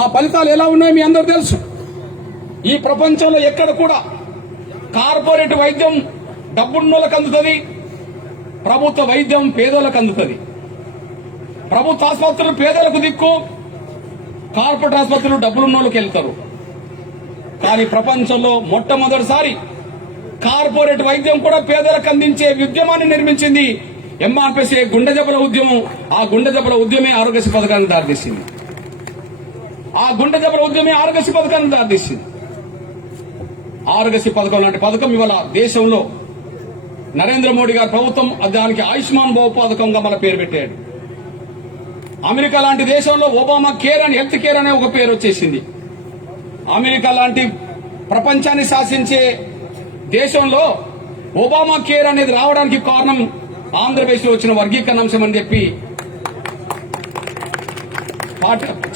ఆ ఫలితాలు ఎలా ఉన్నాయో మీ అందరూ తెలుసు. ఈ ప్రపంచంలో ఎక్కడ కూడా కార్పొరేట్ వైద్యం డబ్బున్నోళ్ళకు అందుతుంది, ప్రభుత్వ వైద్యం పేదోళ్ళకు అందుతుంది. ప్రభుత్వ ఆసుపత్రులు పేదలకు దిక్కు, కార్పొరేట్ ఆసుపత్రులు డబ్బులున్నోళ్ళకి వెళ్తారు. కానీ ప్రపంచంలో మొట్టమొదటిసారి కార్పొరేట్ వైద్యం కూడా పేదలకు అందించే ఉద్యమాన్ని నిర్మించింది ఎంఆర్పీసీ గుండె జబ్బుల ఉద్యమం. ఆ గుండె జబ్బుల ఉద్యమే ఆరోగ్యశ్రీ పథకాన్ని దారితీసింది. ఆ గుండె జబ్బుల ఉద్యమే ఆరోగ్యశ్రీ పథకాన్ని దారితీసింది. ఆరోగ్యశ్రీ పథకం లాంటి పథకం ఇవాళ దేశంలో నరేంద్ర మోడీ గారి ప్రభుత్వం దానికి ఆయుష్మాన్ భవ పథకంగా మన పేరు పెట్టాడు. అమెరికా లాంటి దేశంలో ఒబామా కేర్ అని, హెల్త్ కేర్ అనే ఒక పేరు వచ్చేసింది. అమెరికా లాంటి ప్రపంచాన్ని శాసించే దేశంలో ఒబామా కేర్ అనేది రావడానికి కారణం ఆంధ్రప్రదేశ్ లో వచ్చిన వర్గీకరణ అంశం అని చెప్పి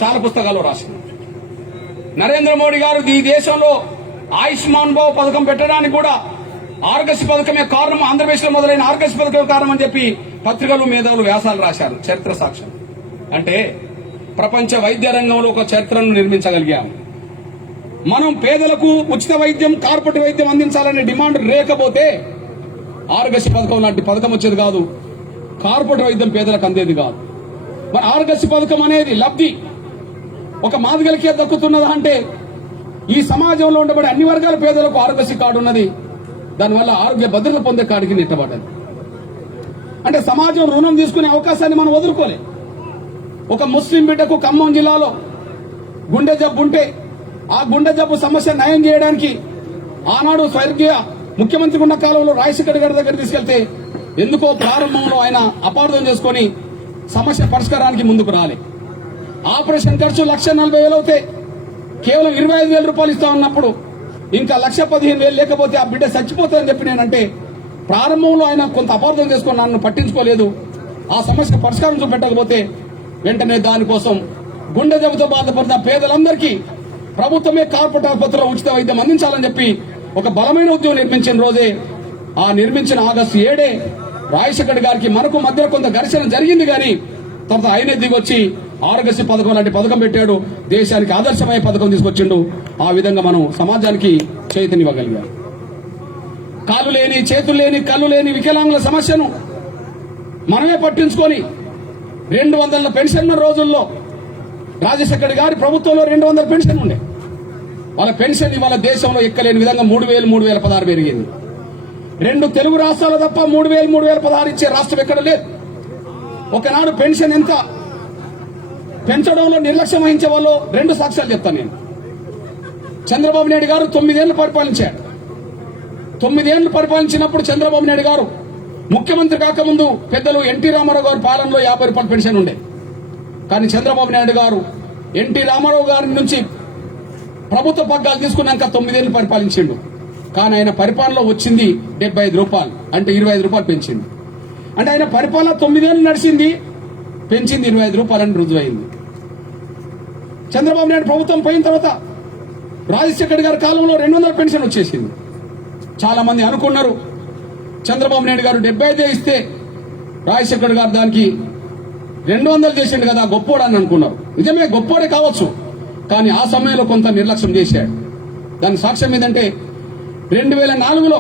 చాలా పుస్తకాల్లో రాసింది. నరేంద్ర మోడీ గారు ఈ దేశంలో ఆయుష్మాన్ భవ పథకం పెట్టడానికి కూడా ఆరోగ్యశ్రీ పథకమే కారణం, ఆంధ్రప్రదేశ్ లో మొదలైన ఆరోగ్యశ్రీ పథకమే కారణం అని చెప్పి పత్రికలు, మేధావులు వ్యాసాలు రాశారు. చరిత్ర సాక్ష్యం. అంటే ప్రపంచ వైద్య రంగంలో ఒక చరిత్రను నిర్మించగలిగాము. మనం పేదలకు ఉచిత వైద్యం, కార్పొరేట్ వైద్యం అందించాలనే డిమాండ్ లేకపోతే ఆరోగ్యశ్రీ పథకం లాంటి పథకం వచ్చేది కాదు, కార్పొరేట్ వైద్యం పేదలకు అందేది కాదు. మరి ఆరోగ్యశ్రీ పథకం అనేది లబ్ధి ఒక మాదిగలకే దక్కుతున్నదా అంటే ఈ సమాజంలో ఉండబడే అన్ని వర్గాల పేదలకు ఆరోగ్యశ్రీ కార్డు ఉన్నది. దానివల్ల ఆరోగ్య భద్రత పొందే కాడికి నెట్టబడ్డది. అంటే సమాజం రుణం తీసుకునే అవకాశాన్ని మనం వదులుకోలే. ఒక ముస్లిం బిడ్డకు ఖమ్మం జిల్లాలో గుండె జబ్బు ఉంటే ఆ గుండె జబ్బు సమస్య నయం చేయడానికి ఆనాడు స్వర్గీయ ముఖ్యమంత్రి ఉన్న కాలంలో రాజశేఖర్ గారి దగ్గర తీసుకెళ్తే ఎందుకో ప్రారంభంలో ఆయన అపార్థం చేసుకుని సమస్య పరిష్కారానికి ముందుకు రాలే. ఆపరేషన్ ఖర్చు 1,40,000 అవుతే కేవలం 25,000 రూపాయలు ఇస్తా ఉన్నప్పుడు ఇంకా 1,15,000 లేకపోతే ఆ బిడ్డ చచ్చిపోతుందని చెప్పి నేనంటే ప్రారంభంలో ఆయన కొంత అపార్థం చేసుకుని నన్ను పట్టించుకోలేదు. ఆ సమస్య పరిష్కారం చూపెట్టకపోతే వెంటనే దానికోసం గుండె జబ్బుతో బాధపడుతున్న పేదలందరికీ ప్రభుత్వమే కార్పొరేట్ ఆసుపత్రిలో ఉచిత వైద్యం అందించాలని చెప్పి ఒక బలమైన ఉద్యమం నిర్మించిన రోజే, ఆ నిర్మించిన ఆగస్టు 7 రాజశేఖర్ గారికి మనకు మధ్య కొంత ఘర్షణ జరిగింది. కానీ తర్వాత ఆయనే దిగొచ్చి ఆరోగ్యశ్రీ పథకం లాంటి పథకం పెట్టాడు. దేశానికి ఆదర్శమయ్యే పథకం తీసుకొచ్చిండు. ఆ విధంగా మనం సమాజానికి చైతన్యవ్వగలిగాం. కాలు లేని, చేతులు లేని, కళ్ళు లేని వికలాంగుల సమస్యను మనమే పట్టించుకొని 200 పెన్షన్ రోజుల్లో రాజశేఖర్ గారి ప్రభుత్వంలో 200 పెన్షన్ ఉండే. వాళ్ళ పెన్షన్ ఇవాళ దేశంలో ఎక్కలేని విధంగా 3,000, 3,016 పెరిగింది. 2 తెలుగు రాష్ట్రాలు తప్ప 3,000 ఇచ్చే రాష్ట్రం ఎక్కడ లేదు. ఒకనాడు పెన్షన్ ఎంత పెంచడంలో నిర్లక్ష్యం వహించే వాళ్ళు 2 సాక్ష్యాలు చెప్తాను నేను. చంద్రబాబు నాయుడు గారు 9 ఏళ్లు పరిపాలించాడు. 9 ఏళ్లు పరిపాలించినప్పుడు చంద్రబాబు నాయుడు గారు ముఖ్యమంత్రి కాకముందు పెద్దలు ఎన్టీ రామారావు గారి పాలనలో 50 రూపాయల పెన్షన్ ఉండే. కానీ చంద్రబాబు నాయుడు గారు ఎన్టీ రామారావు గారి నుంచి ప్రభుత్వ పగ్గాలు తీసుకున్నాక 9 ఏళ్లు పరిపాలించిండు. కానీ ఆయన పరిపాలనలో వచ్చింది 75 రూపాయలు, అంటే 25 రూపాయలు పెంచిండు. అంటే ఆయన పరిపాలన 9 ఏళ్లు నడిచింది, పెంచింది 25 రూపాయలని రుజువైంది. చంద్రబాబు నాయుడు ప్రభుత్వం పోయిన తర్వాత రాజశేఖర్ గారి కాలంలో 200 పెన్షన్ వచ్చేసింది. చాలా మంది అనుకున్నారు చంద్రబాబు నాయుడు గారు 75 ఇస్తే రాజశేఖర్ గారు దానికి 200 చేసిండు కదా, గొప్పోడు అని అనుకున్నారు. నిజమే, గొప్పోడే కావచ్చు. కానీ ఆ సమయంలో కొంత నిర్లక్ష్యం చేశాడు. దానికి సాక్ష్యం ఏంటంటే 2004లో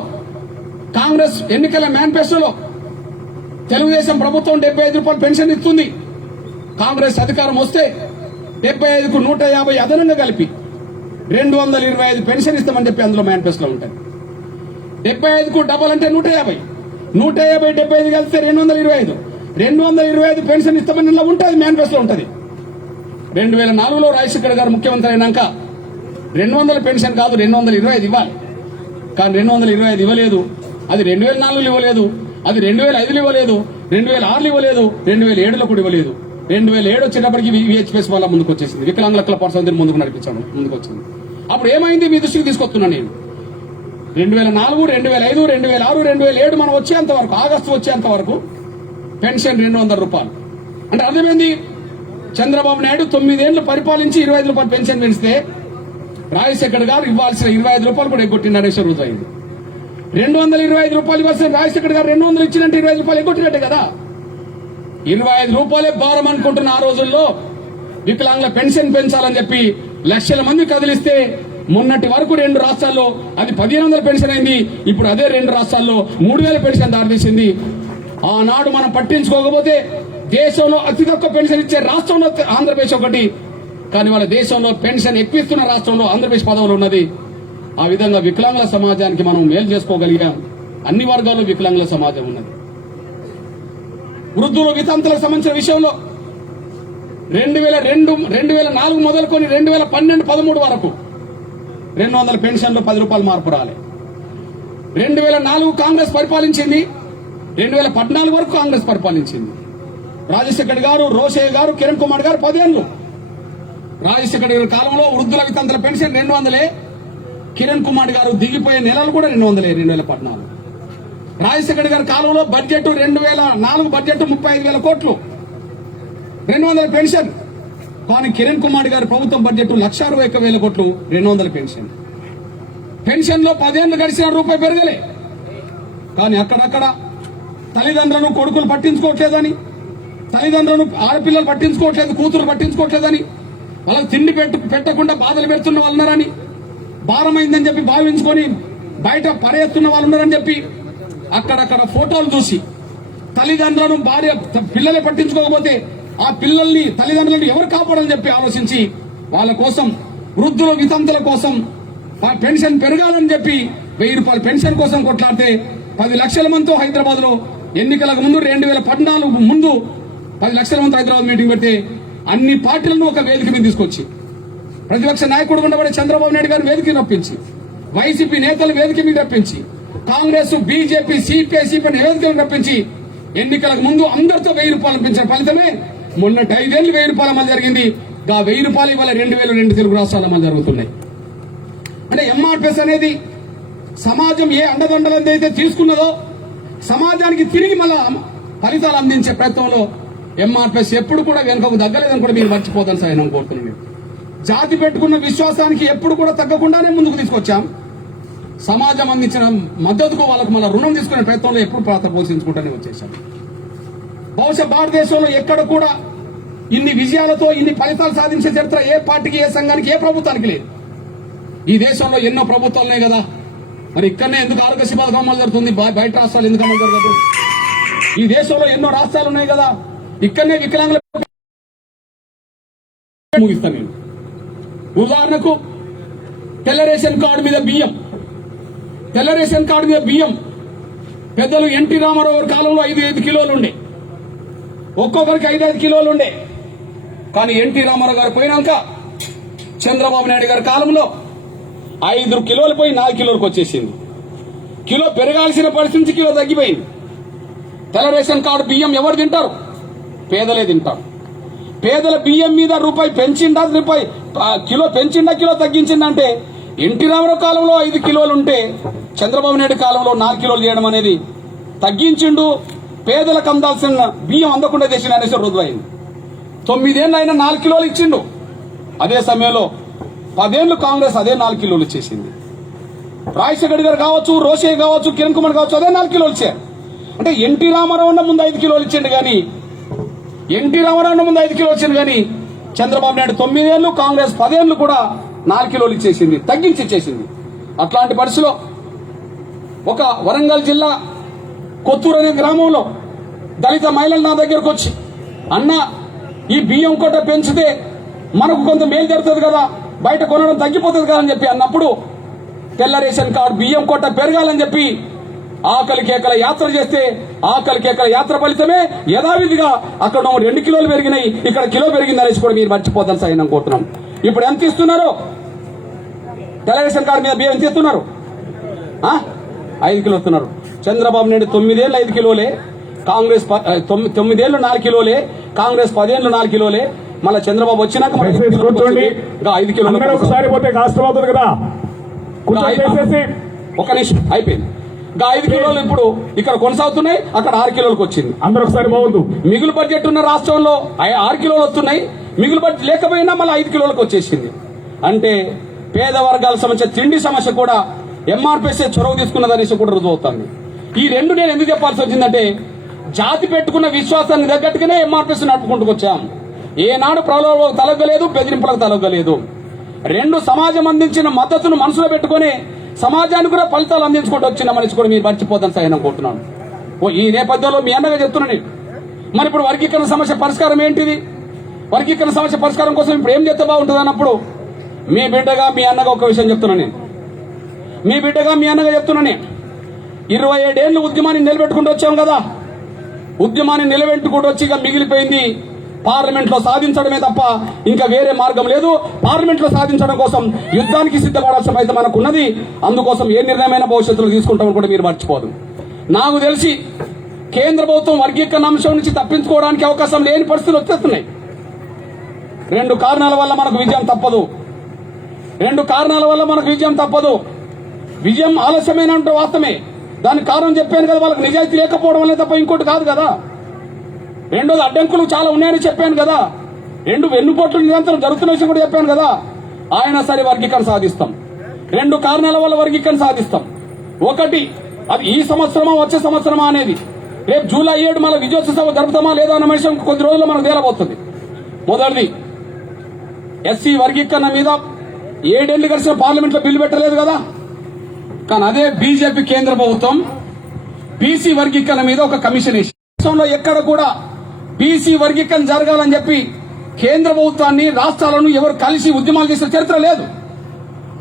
కాంగ్రెస్ ఎన్నికల మేనిఫెస్టోలో తెలుగుదేశం ప్రభుత్వం 75 రూపాయలు పెన్షన్ ఇస్తుంది. కాంగ్రెస్ అధికారం వస్తే 75కు 150 అదనంగా కలిపి 225 పెన్షన్ ఇస్తామని చెప్పి అందులో మేనిఫెస్టోలో ఉంటుంది. 75కు డబల్ అంటే 150, 75 కలిస్తే 225 పెన్షన్ ఇస్తామని ఇలా ఉంటుంది, మేనిఫెస్టోలో ఉంటుంది. 2004లో రాజశేఖర్ గారు ముఖ్యమంత్రి అయినాక 200 పెన్షన్ కాదు 225 ఇవ్వాలి. కానీ 225 ఇవ్వలేదు. అది 2004లో ఇవ్వలేదు, అది 2005లో ఇవ్వలేదు, 2006లో ఇవ్వలేదు, 2007లో కూడా ఇవ్వలేదు. 2007 వచ్చేటప్పటికి విహెచ్పిఎస్ వల్ల ముందుకు వచ్చేసింది. వికలాంగుల పర్సన్ ముందుకు నడిపించాము, ముందుకు వచ్చింది. అప్పుడు ఏమైంది మీ దృష్టికి తీసుకొస్తున్నా నేను. 2004, 2005, 2006, 2007 మనం వచ్చేంత వరకు, ఆగస్టు వచ్చేంత వరకు పెన్షన్ 200 రూపాయలు. అంటే అర్థమైంది, చంద్రబాబు నాయుడు 9 ఏళ్లు పరిపాలించి 25 రూపాయలు పెన్షన్ పెంచితే రాజశేఖర్ గారు ఇవ్వాల్సిన 25 రూపాయలు కూడా ఎగ్గొట్టినరేసే రోజు అయింది. 225 రూపాయలు ఇవ్వాల్సిన రాజశేఖర్ గారు 200 ఇచ్చినట్టు 25 రూపాయలు ఎగ్గొట్టినట్టే కదా. 25 రూపాయలే భారం అనుకుంటున్న ఆ రోజుల్లో వికలాంగుల పెన్షన్ పెంచాలని చెప్పి లక్షల మంది కదిలిస్తే మొన్నటి వరకు 2 రాష్ట్రాల్లో అది 1500 పెన్షన్ అయింది. ఇప్పుడు అదే 2 రాష్ట్రాల్లో 3000 పెన్షన్ దారితీసింది. ఆనాడు మనం పట్టించుకోకపోతే దేశంలో అతి తక్కువ పెన్షన్ ఇచ్చే రాష్ట్రంలో ఆంధ్రప్రదేశ్ ఒకటి. కానీ వాళ్ళ దేశంలో పెన్షన్ ఎక్కువిస్తున్న రాష్ట్రంలో ఆంధ్రప్రదేశ్ పదవులు ఉన్నది. ఆ విధంగా వికలాంగుల సమాజానికి మనం మేలు చేసుకోగలిగాం. అన్ని వర్గాల్లో వికలాంగుల సమాజం ఉన్నది. వృద్ధులు వితంతులకు సంబంధించిన విషయంలో 2004 మొదలుకొని 2012-13 వరకు 200 పెన్షన్లో 10 రూపాయలు మార్పు రాలే. 2004 కాంగ్రెస్ పరిపాలించింది, 2014 వరకు కాంగ్రెస్ పరిపాలించింది. రాజశేఖర్ గారు, రోషయ్య గారు, కిరణ్ కుమార్ గారు 10 ఏళ్లు. రాజశేఖర్ గారి కాలంలో వృద్ధుల వితంతుల పెన్షన్ 200. కిరణ్ కుమార్ గారు దిగిపోయే నెలలు కూడా 200. 2014 రాజశేఖర్ గారి కాలంలో బడ్జెట్ 2004 బడ్జెట్ 35,000 కోట్లు, 200 పెన్షన్. కానీ కిరణ్ కుమార్ గారి ప్రభుత్వం బడ్జెట్ 1,61,000 కోట్లు, 200 పెన్షన్. పెన్షన్ లో 10 ఏళ్లు గడిచిన రూపాయి పెరగలే. కానీ అక్కడక్కడ తల్లిదండ్రులను కొడుకులు పట్టించుకోవట్లేదని, తల్లిదండ్రులను ఆడపిల్లలు పట్టించుకోవట్లేదు, కూతురు పట్టించుకోవట్లేదని, వాళ్ళకి తిండి పెట్టకుండా బాధలు పెడుతున్న వాళ్ళు ఉన్నారని, భారమైందని చెప్పి భావించుకొని బయట పడేస్తున్న వాళ్ళు ఉన్నారని చెప్పి అక్కడక్కడ ఫోటోలు చూసి తల్లిదండ్రులను భార్య పిల్లలే పట్టించుకోకపోతే ఆ పిల్లల్ని తల్లిదండ్రులను ఎవరు కాపాడని చెప్పి ఆలోచించి వాళ్ళ కోసం, వృద్ధుల వితంతుల కోసం పెన్షన్ పెరగాలని చెప్పి 1000 రూపాయల పెన్షన్ కోసం కొట్లాడితే 10 లక్షల మందితో హైదరాబాద్ లో ఎన్నికలకు ముందు 2014 ముందు 10 లక్షల మంది హైదరాబాద్ మీటింగ్ పెడితే అన్ని పార్టీలను ఒక వేదిక మీద తీసుకొచ్చి ప్రతిపక్ష నాయకుడు ఉండబడే చంద్రబాబు నాయుడు గారు వేదిక రప్పించి, వైసీపీ నేతలు వేదిక మీద రప్పించి, కాంగ్రెస్, బీజేపీ, సిపిఐ వేదికలను రప్పించి ఎన్నికలకు ముందు అందరితో 1000 రూపాయలు పెంచిన ఫలితమే మొన్నటి 5 ఏళ్లు 1000 రూపాయల అమలు జరిగింది. 1000 రూపాయలు ఇవాళ 2002 తెలుగు రాష్ట్రాల అమలు జరుగుతున్నాయి. అంటే ఎంఆర్పిఎస్ అనేది సమాజం ఏ అండదండలు అయితే తీసుకున్నదో సమాజానికి తిరిగి మళ్ళా ఫలితాలు అందించే ప్రయత్నంలో ఎంఆర్పిఎస్ ఎప్పుడు కూడా వెనుకకు తగ్గలేదని కూడా మీరు మర్చిపోతాను సార్ నేను కోరుతున్నాను. జాతి పెట్టుకున్న విశ్వాసానికి ఎప్పుడు కూడా తగ్గకుండానే ముందుకు తీసుకొచ్చాం. సమాజం అందించిన మద్దతుకు వాళ్ళకు మళ్ళీ రుణం తీసుకునే ప్రయత్నంలో ఎప్పుడు ప్రాత పోషించుకుంటూనే వచ్చేసాం. బహుశా భారతదేశంలో ఎక్కడ కూడా ఇన్ని విజయాలతో ఇన్ని ఫలితాలు సాధించే చరిత్ర ఏ పార్టీకి, ఏ సంఘానికి, ఏ ప్రభుత్వానికి లేదు. ఈ దేశంలో ఎన్నో ప్రభుత్వాలున్నాయి కదా, మరి ఇక్కడనే ఎందుకు ఆరోగ్యశ్రీ పథకం అమలు జరుగుతుంది, బయట రాష్ట్రాలు ఎందుకు అమలు జరగదు? ఈ దేశంలో ఎన్నో రాష్ట్రాలు ఉన్నాయి కదా, ఇక్కడనే వికలాంగుల ముగిస్తాను నేను. ఉదాహరణకు తెల్ల రేషన్ కార్డు మీద బియ్యం పెద్దలు ఎన్టీ రామారావు గారి కాలంలో 5 కిలోలు ఉండే, ఒక్కొక్కరికి 5 కిలోలు ఉండే. కానీ ఎన్టీ రామారావు గారు పోయినాక చంద్రబాబు నాయుడు గారి కాలంలో 5 కిలోలు పోయి 4 కిలోలకు వచ్చేసింది. కిలో పెరగాల్సిన పరిస్థితి నుంచి కిలో తగ్గిపోయింది. తెల్ల రేషన్ కార్డు బియ్యం ఎవరు తింటారు? పేదలే తింటారు. పేదల బియ్యం మీద రూపాయి పెంచిండా, కిలో పెంచిండా, కిలో తగ్గించిందంటే ఎన్టీ రామారావు కాలంలో 5 కిలోలు ఉంటే చంద్రబాబు నాయుడు కాలంలో 4 కిలోలు చేయడం అనేది తగ్గించిండు. పేదలకు అందాల్సిన బియ్యం అందకుండా చేసిన అనేసి రుజువైంది. 9 ఏళ్ళు అయినా 4 కిలోలు ఇచ్చిండు. అదే సమయంలో 10 ఏళ్ళు కాంగ్రెస్ అదే 4 కిలోలు ఇచ్చేసింది. రాజశేఖర్ గారు కావచ్చు, రోషయ్య కావచ్చు, కిరణ్ కుమార్ కావచ్చు, అదే 4 కిలోలు ఇచ్చారు. అంటే ఎన్టీ రామారావు ఉన్న ముందు 5 కిలోలు ఇచ్చిండు కానీ చంద్రబాబు నాయుడు 9 ఏళ్ళు, కాంగ్రెస్ 10 ఏళ్ళు కూడా 4 కిలోలు ఇచ్చేసింది, తగ్గించి ఇచ్చేసింది. అట్లాంటి పరిస్థితిలో ఒక వరంగల్ జిల్లా కొత్తూరు అనే గ్రామంలో దళిత మహిళలు నా దగ్గరకు వచ్చి, అన్న ఈ బియ్యం కొట్ట పెంచితే మనకు కొంత మేలు జరుగుతుంది కదా, బయట కొనడం తగ్గిపోతుంది కదా అని చెప్పి అన్నప్పుడు తెల్ల రేషన్ కార్డు బియ్యం కొట్ట పెరగాలని చెప్పి ఆకలి కేకల యాత్ర చేస్తే ఆకలి కేకల యాత్ర ఫలితమే యథావిధిగా అక్కడ 2 కిలోలు పెరిగినాయి, ఇక్కడ కిలో పెరిగింది అనేసి కూడా మీరు మర్చిపోతాను సార్ నేను కోరుతున్నాం. ఇప్పుడు ఎంత ఇస్తున్నారు? తెల్ల రేషన్ కార్డు మీద బియ్యం ఎంత ఇస్తున్నారు? 5 కిలో ఇస్తున్నారు. చంద్రబాబు నాయుడు 9 ఏళ్ళు 5 కిలోలే, కాంగ్రెస్ 9 ఏళ్ళు 4 కిలోలే, కాంగ్రెస్ 10 ఏళ్ళు 4 కిలోలే. మళ్ళీ చంద్రబాబు వచ్చినాక 5 కిలోలు ఒకసారి పోతే కాస్ట్ అవుతుంది కదా. ఒక నిమిషం అయిపోయింది. 5 కిలోలు ఇప్పుడు ఇక్కడ కొనసాగుతున్నాయి, అక్కడ 6 కిలోలకు వచ్చింది. అందరూ ఒకసారి బాగుంది. మిగులు బడ్జెట్ ఉన్న రాష్ట్రంలో 6 కిలోలు వస్తున్నాయి, మిగులు బడ్జెట్ లేకపోయినా మళ్ళీ 5 కిలోలకు వచ్చేసింది. అంటే పేద వర్గాల సమస్య, తిండి సమస్య కూడా ఎంఆర్పీఎస్ చొరవ తీసుకున్నదనేసి కూడా రుజువు అవుతుంది. ఈ రెండు నేను ఎందుకు చెప్పాల్సి వచ్చిందంటే, జాతి పెట్టుకున్న విశ్వాసాన్ని తగ్గట్టుగానే ఎంఆర్పీఎస్ నడుపుకుంటూ వచ్చాం. ఏనాడు ప్రలోభాలకు తలగ్గలేదు, బెదిరింపులకు తలగ్గలేదు. 2 సమాజం అందించిన మద్దతును మనసులో పెట్టుకుని సమాజానికి కూడా ఫలితాలు అందించుకుంటూ వచ్చిన మనిషి కూడా మీరు మర్చిపోతాను సార్ కోరుతున్నాను. ఈ నేపథ్యంలో మీ అన్నగా చెప్తున్నాను. మరి ఇప్పుడు వర్గీకరణ సమస్య పరిష్కారం ఏంటిది? వర్గీకరణ సమస్య పరిష్కారం కోసం ఇప్పుడు ఏం చేస్తే బాగుంటుంది అన్నప్పుడు మీ బిడ్డగా మీ అన్నగా ఒక విషయం చెప్తున్నాను నేను. మీ బిడ్డగా మీ అన్నగా చెప్తున్నాను. 27 ఏళ్ళు ఉద్యమాన్ని నిలబెట్టుకుంటూ వచ్చాం కదా. ఉద్యమాన్ని నిలబెట్టుకుంటూ వచ్చి ఇక మిగిలిపోయింది పార్లమెంట్ లో సాధించడమే తప్ప ఇంకా వేరే మార్గం లేదు. పార్లమెంట్ లో సాధించడం కోసం యుద్ధానికి సిద్ధపడాల్సిన అయితే మనకు ఉన్నది. అందుకోసం ఏ నిర్ణయమైన భవిష్యత్తులో తీసుకుంటామని కూడా మీరు మర్చిపోదు. నాకు తెలిసి కేంద్ర ప్రభుత్వం వర్గీకరణ అంశం నుంచి తప్పించుకోవడానికి అవకాశం లేని పరిస్థితులు వచ్చేస్తున్నాయి. 2 కారణాల వల్ల మనకు విజయం తప్పదు. 2 కారణాల వల్ల మనకు విజయం తప్పదు. విజయం ఆలస్యమైన వాస్తవమే. దానికి కారణం చెప్పాను కదా, వాళ్ళకి నిజాయితీ లేకపోవడం వల్లే తప్ప ఇంకోటి కాదు కదా. రెండోది అడ్డంకులు చాలా ఉన్నాయని చెప్పాను కదా. 2 వెన్నుపోట్లు నిరంతరం జరుగుతున్న విషయం కూడా చెప్పాను కదా. ఆయన సరే వర్గీకరణ సాధిస్తాం. 2 కారణాల వల్ల వర్గీకరణ సాధిస్తాం. ఒకటి, అది ఈ సంవత్సరమా వచ్చే సంవత్సరమా అనేది. రేపు జూలై 7 మళ్ళీ విజయోత్సవ జరుపుతామా లేదా అన్న విషయం కొద్ది రోజుల్లో మనకు తేలబోతుంది. మొదటిది, ఎస్సీ వర్గీకరణ మీద 7 ఏళ్లు కలిసిన పార్లమెంట్ లో బిల్లు పెట్టలేదు కదా. కానీ అదే బీజేపీ కేంద్ర ప్రభుత్వం బీసీ వర్గీకరణ మీద ఒక కమిషన్ వేసి ఎక్కడ కూడా బీసీ వర్గీకరణ జరగాలని చెప్పి కేంద్ర ప్రభుత్వాన్ని రాష్ట్రాలను ఎవరు కలిసి ఉద్యమాలు చేసిన చరిత్ర లేదు.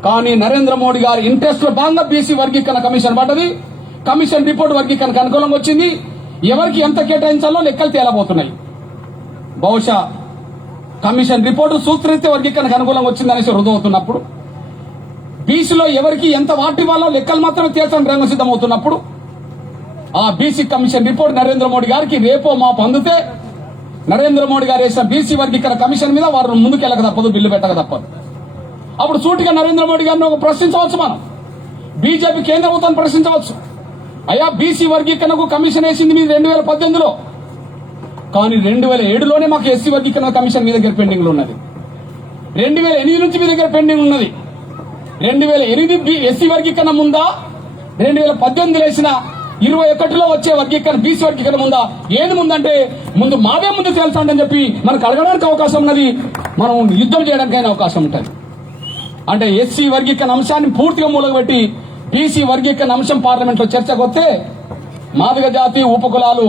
కానీ నరేంద్ర మోడీ గారి ఇంట్రెస్ట్ లో భాగంగా బీసీ వర్గీకరణ కమిషన్ పడ్డది. కమిషన్ రిపోర్ట్ వర్గీకరణకు అనుకూలంగా వచ్చింది. ఎవరికి ఎంత కేటాయించాలో లెక్కలు తేలబోతున్నాయి. బహుశా కమిషన్ రిపోర్టు సూత్రరీత్యా వర్గీకరణకు అనుకూలంగా వచ్చిందనేసి రుజువుతున్నప్పుడు, బీసీలో ఎవరికి ఎంత వాటి వాళ్ళో లెక్కలు మాత్రమే తేల్చడానికి రంగం సిద్ధమవుతున్నప్పుడు, ఆ BC commission report Narendra Modi గారికి రేపో మాపు అందితే నరేంద్ర మోడీ గారు వేసిన బీసీ వర్గీకరణ కమిషన్ మీద వారు ముందుకెళ్ళక తప్పదు, బిల్లు పెట్టక తప్పదు. అప్పుడు సూటిగా నరేంద్ర మోడీ గారిని ఒక ప్రశ్నించవచ్చు. మనం బీజేపీ కేంద్ర ప్రభుత్వాన్ని ప్రశ్నించవచ్చు. అయ్యా, బీసీ వర్గీకరణకు కమిషన్ వేసింది మీరు 2018లో, కానీ 2007లోనే మాకు ఎస్సీ వర్గీకరణ కమిషన్ మీ దగ్గర పెండింగ్ లో ఉన్నది. 2008 నుంచి మీ దగ్గర పెండింగ్ ఉన్నది. 2008 ఎస్సీ వర్గీకరణ ముందా, 2018 వేసిన 21లో వచ్చే వర్గీకరణ బీసీ వర్గీకరణ ముందా? ఏది ముందంటే ముందు మాదే ముందు తెలుసండి అని చెప్పి మనకు అడగడానికి అవకాశం ఉన్నది. మనం యుద్ధం చేయడానికైనా అవకాశం ఉంటుంది. అంటే ఎస్సీ వర్గీకరణ అంశాన్ని పూర్తిగా మూలగబెట్టి బీసీ వర్గీకరణ అంశం పార్లమెంట్ లో చర్చకు వస్తే మాదిగ జాతి ఉపకులాలు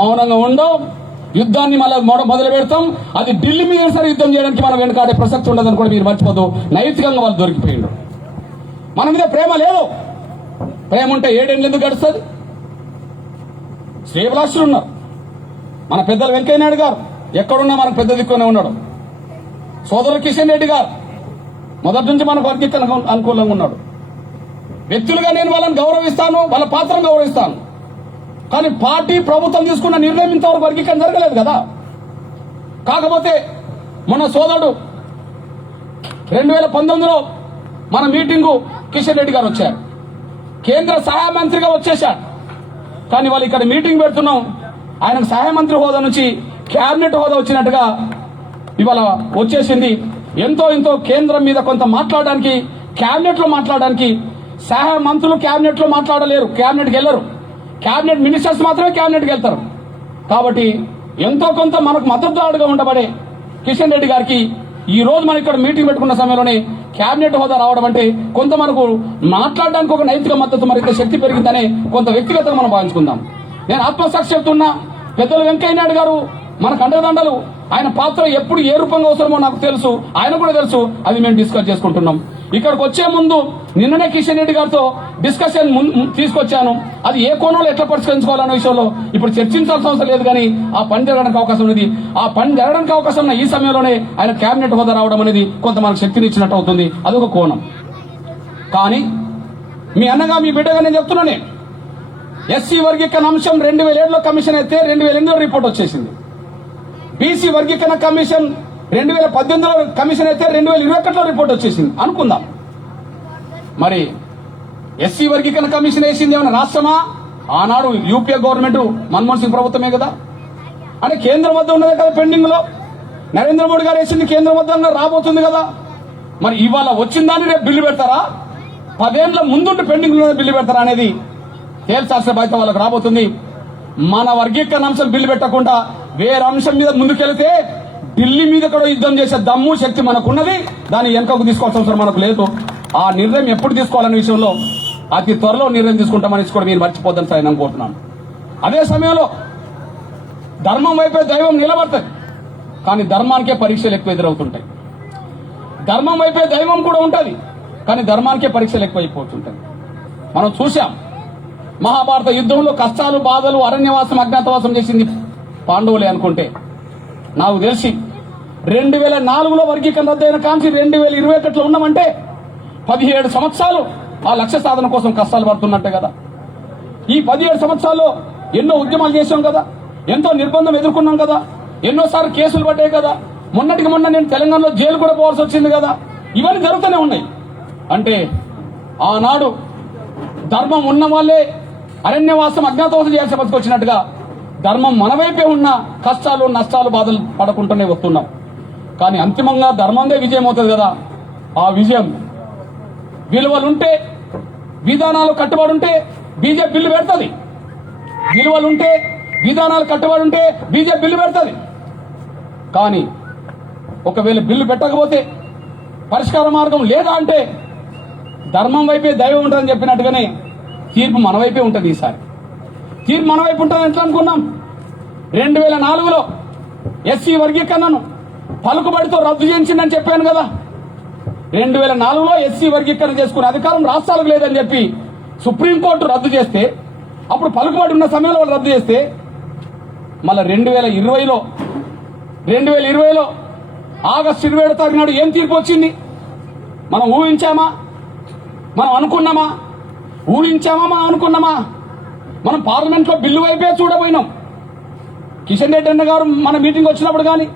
మౌనంగా ఉండవు. యుద్ధాన్ని మళ్ళీ మొదలు పెడతాం. అది ఢిల్లీ మీద సరే యుద్ధం చేయడానికి మనం వెనుకాడే ప్రసక్తి ఉండదని కూడా మీరు మర్చిపోదు. నైతికంగా వాళ్ళు దొరికిపోయిండు. మన మీద ప్రేమ లేదు. ప్రేమ ఉంటే 7 ఏళ్ళు ఎందుకు గడుస్తుంది? శ్రేయభిలాషులు ఉన్నారు. మన పెద్దలు వెంకయ్య నాయుడు గారు ఎక్కడున్నా మనకు పెద్ద దిక్కునే ఉన్నాడు. సోదరుడు కిషన్ రెడ్డి గారు మొదటి నుంచి మనకు వర్గీకరణ అనుకూలంగా ఉన్నాడు. వ్యక్తులుగా నేను వాళ్ళని గౌరవిస్తాను, వాళ్ళ పాత్రను గౌరవిస్తాను. కానీ పార్టీ ప్రభుత్వం తీసుకున్న నిర్ణయం ఇంతవరకు వర్గీకరణ జరగలేదు కదా. కాకపోతే మన సోదరుడు 2019లో మన మీటింగు కిషన్ రెడ్డి గారు వచ్చారు. కేంద్ర సహాయ మంత్రిగా వచ్చేశారు. కానీ వాళ్ళు ఇక్కడ మీటింగ్ పెడుతున్నాం, ఆయనకు సహాయ మంత్రి హోదా నుంచి క్యాబినెట్ హోదా వచ్చినట్టుగా ఇవాళ వచ్చేసింది. ఎంతో కేంద్రం మీద కొంత మాట్లాడడానికి, క్యాబినెట్ లో మాట్లాడడానికి సహాయ మంత్రులు క్యాబినెట్ లో మాట్లాడలేరు, క్యాబినెట్కి వెళ్లరు. క్యాబినెట్ మినిస్టర్స్ మాత్రమే క్యాబినెట్కి వెళ్తారు. కాబట్టి ఎంతో కొంత మనకు మద్దతుదారుడుగా ఉండబడే కిషన్ రెడ్డి గారికి ఈ రోజు మనం ఇక్కడ మీటింగ్ పెట్టుకున్న సమయంలోనే క్యాబినెట్ హోదా రావడం అంటే కొంత మనకు మాట్లాడడానికి ఒక నైతిక మద్దతు, మరింత శక్తి పెరిగిందనే కొంత వ్యక్తిగతంగా మనం భావించుకుందాం. నేను ఆత్మసాక్షి చెప్తున్నా, పెద్దలు వెంకయ్య నాయుడు గారు మనకు అండదండలు. ఆయన పాత్ర ఎప్పుడు ఏ రూపంగా అవసరమో నాకు తెలుసు, ఆయన కూడా తెలుసు. అది మేము డిస్కస్ చేసుకుంటున్నాం. ఇక్కడికి వచ్చే ముందు నిన్ననే కిషన్ రెడ్డి గారితో డిస్కషన్ తీసుకొచ్చాను. అది ఏ కోణంలో ఎట్లా పరిష్కరించుకోవాలనే విషయంలో ఇప్పుడు చర్చించాల్సిన అవసరం లేదు. కానీ ఆ పని జరగడానికి అవకాశం ఉంది. ఆ పని జరగడానికి అవకాశం ఉన్న ఈ సమయంలోనే ఆయన క్యాబినెట్ హోదా రావడం అనేది కొంత మనకు శక్తిని ఇచ్చినట్టు అవుతుంది. అదొక కోణం. కానీ మీ అన్నగా మీ బిడ్డగా నేను చెప్తున్నానే, ఎస్సీ వర్గీకరణ అంశం 2007లో కమిషన్ అయితే 2008లో రిపోర్ట్ వచ్చేసింది. బీసీ వర్గీకరణ కమిషన్ 2018లో కమిషన్ అయితే 2021లో రిపోర్ట్ వచ్చేసింది అనుకుందాం. మరి ఎస్సీ వర్గీకరణ కమిషన్ వేసింది ఏమైనా రాష్ట్రమా? ఆనాడు యూపీఏ గవర్నమెంట్ మన్మోహన్ సింగ్ ప్రభుత్వమే కదా. అంటే కేంద్రం వద్ద ఉన్నదే కదా పెండింగ్ లో. నరేంద్ర మోడీ గారు వేసింది కేంద్రం వద్ద రాబోతుంది కదా. మరి ఇవాళ వచ్చిందాన్ని రేపు బిల్లు పెడతారా, 10 ఏళ్ల ముందుండి పెండింగ్ లో బిల్లు పెడతారా అనేది తేల్చాల్సిన బాధ్యత వాళ్ళకి రాబోతుంది. మన వర్గీకరణ అంశం బిల్లు పెట్టకుండా వేరే అంశం మీద ముందుకెళ్తే ఢిల్లీ మీద కూడా యుద్ధం చేసే దమ్ము శక్తి మనకున్నది. దాన్ని వెనకకు తీసుకోవాల్సిన అవసరం మనకు లేదు. ఆ నిర్ణయం ఎప్పుడు తీసుకోవాలనే విషయంలో అతి త్వరలో నిర్ణయం తీసుకుంటామని కూడా మీరు మర్చిపోద్దని సార్ నేను అనుకుంటున్నాను. అదే సమయంలో ధర్మం వైపే దైవం నిలబడతాయి. కానీ ధర్మానికే పరీక్షలు ఎక్కువ ఎదురవుతుంటాయి. ధర్మం వైపే దైవం కూడా ఉంటుంది. కానీ ధర్మానికే పరీక్షలు ఎక్కువైపోతుంటాయి. మనం చూశాం, మహాభారత యుద్ధంలో కష్టాలు, బాధలు, అరణ్యవాసం, అజ్ఞాతవాసం చేసింది పాండవులే అనుకుంటే, నాకు తెలిసి 2004లో వర్గీకరణ రద్దయిన కాంచి 2021లో ఉన్నామంటే 17 సంవత్సరాలు ఆ లక్ష్య సాధన కోసం కష్టాలు పడుతున్నట్టే కదా. ఈ 17 సంవత్సరాల్లో ఎన్నో ఉద్యమాలు చేశాం కదా, ఎంతో నిర్బంధం ఎదుర్కొన్నాం కదా, ఎన్నోసార్లు కేసులు పడ్డాయి కదా. మొన్నటికి మొన్న నేను తెలంగాణలో జైలు కూడా పోవాల్సి వచ్చింది కదా. ఇవన్నీ జరుగుతూనే ఉన్నాయి. అంటే ఆనాడు ధర్మం ఉన్న వాళ్ళే అరణ్యవాసం, అజ్ఞాతవాసం చేయాల్సి వచ్చినట్టుగా ధర్మం మన వైపే ఉన్న కష్టాలు, నష్టాలు, బాధలు పడుకుంటూనే వస్తున్నాం. కానీ అంతిమంగా ధర్మందే విజయం అవుతుంది కదా. ఆ విజయం విలువలుంటే, విధానాలు కట్టుబడి ఉంటే బీజేపీ బిల్లు పెడుతుంది. విలువలుంటే, విధానాలు కట్టుబడి ఉంటే బీజేపీ బిల్లు పెడుతుంది. కానీ ఒకవేళ బిల్లు పెట్టకపోతే, పరిష్కార మార్గం లేదా అంటే ధర్మం వైపే దైవం ఉంటుందని చెప్పినట్టుగానే తీర్పు మన వైపే ఉంటుంది. ఈసారి తీర్పు మన వైపు ఉంటుంది. ఎట్లా అనుకున్నాం? 2004లో ఎస్సీ వర్గీకరణను పలుకుబడితో రద్దు చేయించిందని చెప్పాను కదా. 2004లో ఎస్సీ వర్గీకరణ చేసుకునే అధికారం రాష్ట్రాలకు లేదని చెప్పి సుప్రీంకోర్టు రద్దు చేస్తే, అప్పుడు పలుకుబడి ఉన్న సమయంలో వాళ్ళు రద్దు చేస్తే, మళ్ళీ 2020లో ఆగస్టు 27వ తారీఖు నాడు ఏం తీర్పు వచ్చింది? మనం ఊహించామా? మనం అనుకున్నామా? మనం అనుకున్నామా? మనం పార్లమెంట్ లో బిల్లు వైపే చూడబోయినాం. కిషన్ రెడ్డి అన్న గారు మన మీటింగ్ వచ్చినప్పుడు కానీ,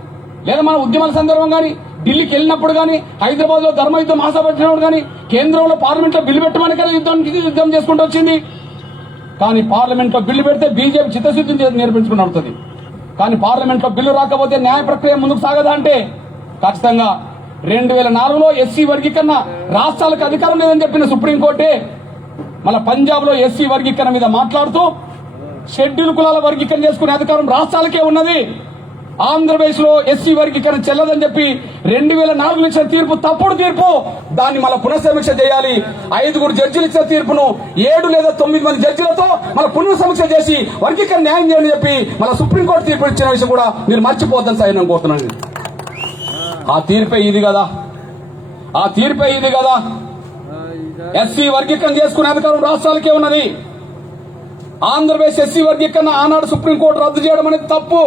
లేదా మన ఉద్యమాల సందర్భం కానీ, ఢిల్లీకి వెళ్ళినప్పుడు కానీ, హైదరాబాద్ లో ధర్మ యుద్ధం మహాసభ పెట్టినప్పుడు కానీ, కేంద్రంలో పార్లమెంట్ లో బిల్లు పెట్టమని కదా యుద్ధం చేసుకుంటూ వచ్చింది. కానీ పార్లమెంట్ లో బిల్లు పెడితే బీజేపీ చిత్తశుద్ధి నేర్పించుకుని నడుతుంది. కానీ పార్లమెంట్ లో బిల్లు రాకపోతే న్యాయ ప్రక్రియ ముందుకు సాగదా అంటే ఖచ్చితంగా 2004లో ఎస్సీ వర్గీకరణ రాష్ట్రాలకు అధికారం లేదని చెప్పిన సుప్రీంకోర్టే మన పంజాబ్ లో ఎస్సీ వర్గీకరణ మీద మాట్లాడుతూ షెడ్యూల్ కులాల వర్గీకరణ చేసుకునే అధికారం రాష్ట్రాలకే ఉన్నది, ఆంధ్రప్రదేశ్ లో ఎస్సీ వర్గీకరణ చెల్లదని చెప్పి 2004లో ఇచ్చిన తీర్పు తప్పుడు తీర్పు. దాన్ని మళ్ళీ పునఃసమీక్ష చేయాలి. 5 జడ్జిలు ఇచ్చిన తీర్పును 7 లేదా 9 మంది జడ్జిలతో మళ్ళీ పునఃసమీక్ష చేసి వర్గీకరణ న్యాయం చేయాలని చెప్పి మళ్ళీ సుప్రీంకోర్టు తీర్పు ఇచ్చిన విషయం కూడా మీరు మర్చిపోద్దని సార్ నేను కోరుతున్నాను. ఆ తీర్పే ఇది కదా. ఎస్సీ వర్గీకరణ చేసుకునే అధికారం రాష్ట్రాలకే ఉన్నది. ఆంధ్రప్రదేశ్ ఎస్సీ వర్గీకరణ ఆనాడు సుప్రీంకోర్టు రద్దు చేయడం అనేది తప్పు.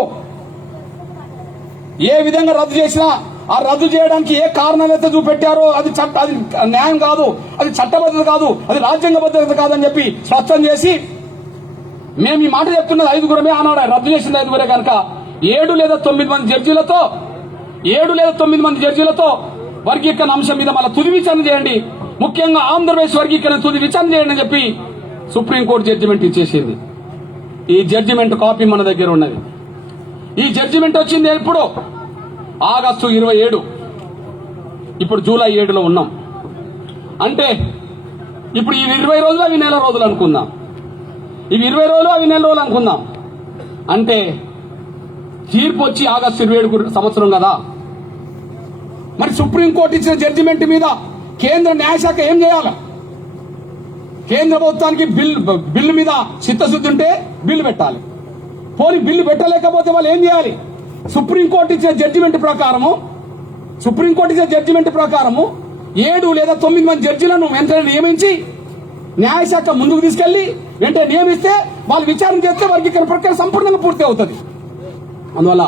ఏ విధంగా రద్దు చేసినా ఆ రద్దు చేయడానికి ఏ కారణాలైతే చూపెట్టారో అది న్యాయం కాదు, అది చట్టబద్ధత కాదు, అది రాజ్యాంగబద్ధత కాదని చెప్పి స్పష్టం చేసి మేము ఈ మాట చెప్తున్నది 5గురమే. ఆనాడు రద్దు చేసింది 5గురే కనుక 7 లేదా 9 మంది జడ్జీలతో వర్గీకరణ అంశం మీద మళ్ళీ తుది విచారణ చేయండి, ముఖ్యంగా ఆంధ్రప్రదేశ్ వర్గీకరణ తుది విచారణ చేయండి అని చెప్పి సుప్రీంకోర్టు జడ్జిమెంట్ ఇచ్చేసింది. ఈ జడ్జిమెంట్ కాపీ మన దగ్గర ఉన్నది. ఈ జడ్జిమెంట్ వచ్చింది ఎప్పుడు? ఆగస్టు 27. ఇప్పుడు జూలై 7లో ఉన్నాం. అంటే ఇప్పుడు ఇవి 20 రోజులు అవి నెల రోజులు అనుకుందాం, ఇవి 20 రోజులు అవి నెల రోజులు అనుకుందాం. అంటే తీర్పు వచ్చి ఆగస్టు 27 సంవత్సరం కదా. మరి సుప్రీంకోర్టు ఇచ్చిన జడ్జిమెంట్ మీద కేంద్ర న్యాయశాఖ ఏం చేయాలి? కేంద్ర ప్రభుత్వానికి బిల్లు మీద చిత్తశుద్ధి ఉంటే బిల్లు పెట్టాలి. పోనీ బిల్లు పెట్టలేకపోతే వాళ్ళు ఏం చేయాలి? సుప్రీంకోర్టు ఇచ్చిన జడ్జిమెంట్ ప్రకారము 7 లేదా 9 మంది జడ్జిలను వెంటనే నియమించి న్యాయశాఖ ముందుకు తీసుకెళ్లి వెంటనే నియమిస్తే వాళ్ళు విచారణ చేస్తే వర్గీకరణ ప్రక్రియ సంపూర్ణంగా పూర్తి అవుతుంది. అందువల్ల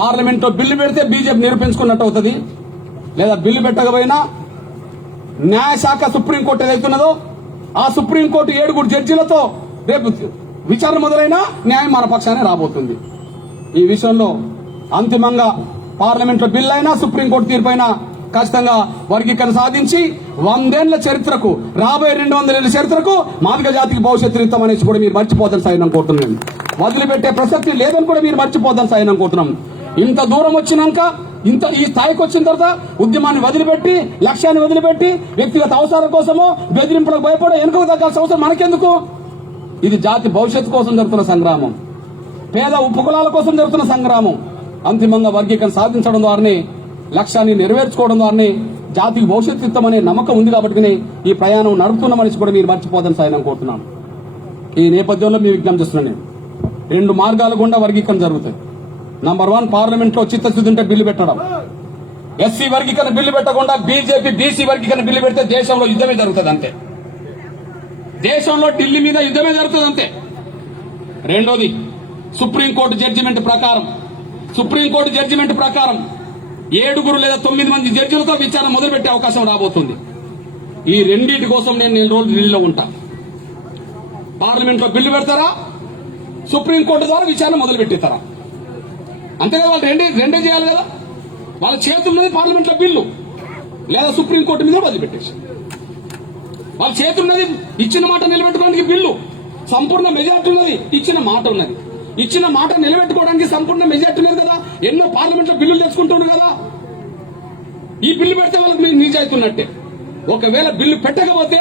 పార్లమెంట్ లో బిల్లు పెడితే బీజేపీ నిరూపించుకున్నట్టు అవుతుంది. లేదా బిల్లు పెట్టకపోయినా న్యాయశాఖ సుప్రీంకోర్టు ఏదైతున్నదో ఆ సుప్రీంకోర్టు 7 జడ్జీలతో రేపు విచారణ మొదలైన న్యాయం మన పక్షానే రాబోతుంది. ఈ విషయంలో అంతిమంగా పార్లమెంట్ లో బిల్లు అయినా సుప్రీంకోర్టు తీర్పు అయినా ఖచ్చితంగా వర్గీకరణ సాధించి 100 ఏళ్ల చరిత్రకు, రాబోయే 200 ఏళ్ల చరిత్రకు మాదిగ జాతికి భవిష్యత్తు ఇస్తామనేసి కూడా మీరు మర్చిపోదని సాయం కోరుతున్నాను. వదిలిపెట్టే ప్రసక్తి లేదని కూడా మీరు మర్చిపోదని సాయం కోరుతున్నాం. ఇంత దూరం వచ్చినాక ఈ స్థాయికి వచ్చిన తర్వాత ఉద్యమాన్ని వదిలిపెట్టి, లక్ష్యాన్ని వదిలిపెట్టి వ్యక్తిగత అవసరాల కోసమో బెదిరింపులకు భయపడే వెనుకకు తగ్గాల్సిన అవసరం మనకెందుకు? ఇది జాతి భవిష్యత్తు కోసం జరుగుతున్న సంగ్రామం, పేద ఉపకులాల కోసం జరుగుతున్న సంగ్రామం. అంతిమంగా వర్గీకరణ సాధించడం ద్వారానే, లక్ష్యాన్ని నెరవేర్చుకోవడం ద్వారానే జాతికి భవిష్యత్తు ఇస్తామనే నమ్మకం ఉంది కాబట్టి ఈ ప్రయాణం నడుపుతున్నామని కూడా మీరు మర్చిపోదని సాయం కోరుతున్నాను. ఈ నేపథ్యంలో మీ విజ్ఞప్తి చేస్తున్నాను. 2 మార్గాల గుండా వర్గీకరణ జరుగుతాయి. నంబర్ 1, పార్లమెంట్ లో చిత్తశుద్ధి ఉంటే బిల్లు పెట్టడం. ఎస్సీ వర్గీకరణ బిల్లు పెట్టకుండా బీజేపీ బీసీ వర్గీకరణ బిల్లు పెడితే దేశంలో యుద్ధమే జరుగుతుంది అంతే. దేశంలో ఢిల్లీ మీద యుద్ధమే జరుగుతుంది అంతే. రెండోది, సుప్రీంకోర్టు జడ్జిమెంట్ ప్రకారం 7 లేదా 9 మంది జడ్జిలతో విచారణ మొదలుపెట్టే అవకాశం రాబోతుంది. ఈ రెండింటి కోసం నేను 4 రోజులు ఢిల్లీలో ఉంటా. పార్లమెంట్ లో బిల్లు పెడతారా, సుప్రీంకోర్టు ద్వారా విచారణ మొదలు పెట్టిస్తారా? అంతే కదా, వాళ్ళు రెండే చేయాలి కదా. వాళ్ళ చేతున్నది పార్లమెంట్ లో బిల్లు లేదా సుప్రీంకోర్టు మీద వదిలిపెట్టేసి, వాళ్ళ చేతున్నది ఇచ్చిన మాట నిలబెట్టుకోవడానికి బిల్లు, సంపూర్ణ మెజార్టీ ఉన్నది, ఇచ్చిన మాట ఉన్నది. ఇచ్చిన మాట నిలబెట్టుకోవడానికి సంపూర్ణ మెజార్టీ ఉన్నది కదా. ఎన్నో పార్లమెంట్ లో బిల్లులు తెచ్చుకుంటున్నారు కదా. ఈ బిల్లు పెడితే వాళ్ళకి మీరు నిజాయితీ ఉన్నట్టే. ఒకవేళ బిల్లు పెట్టకపోతే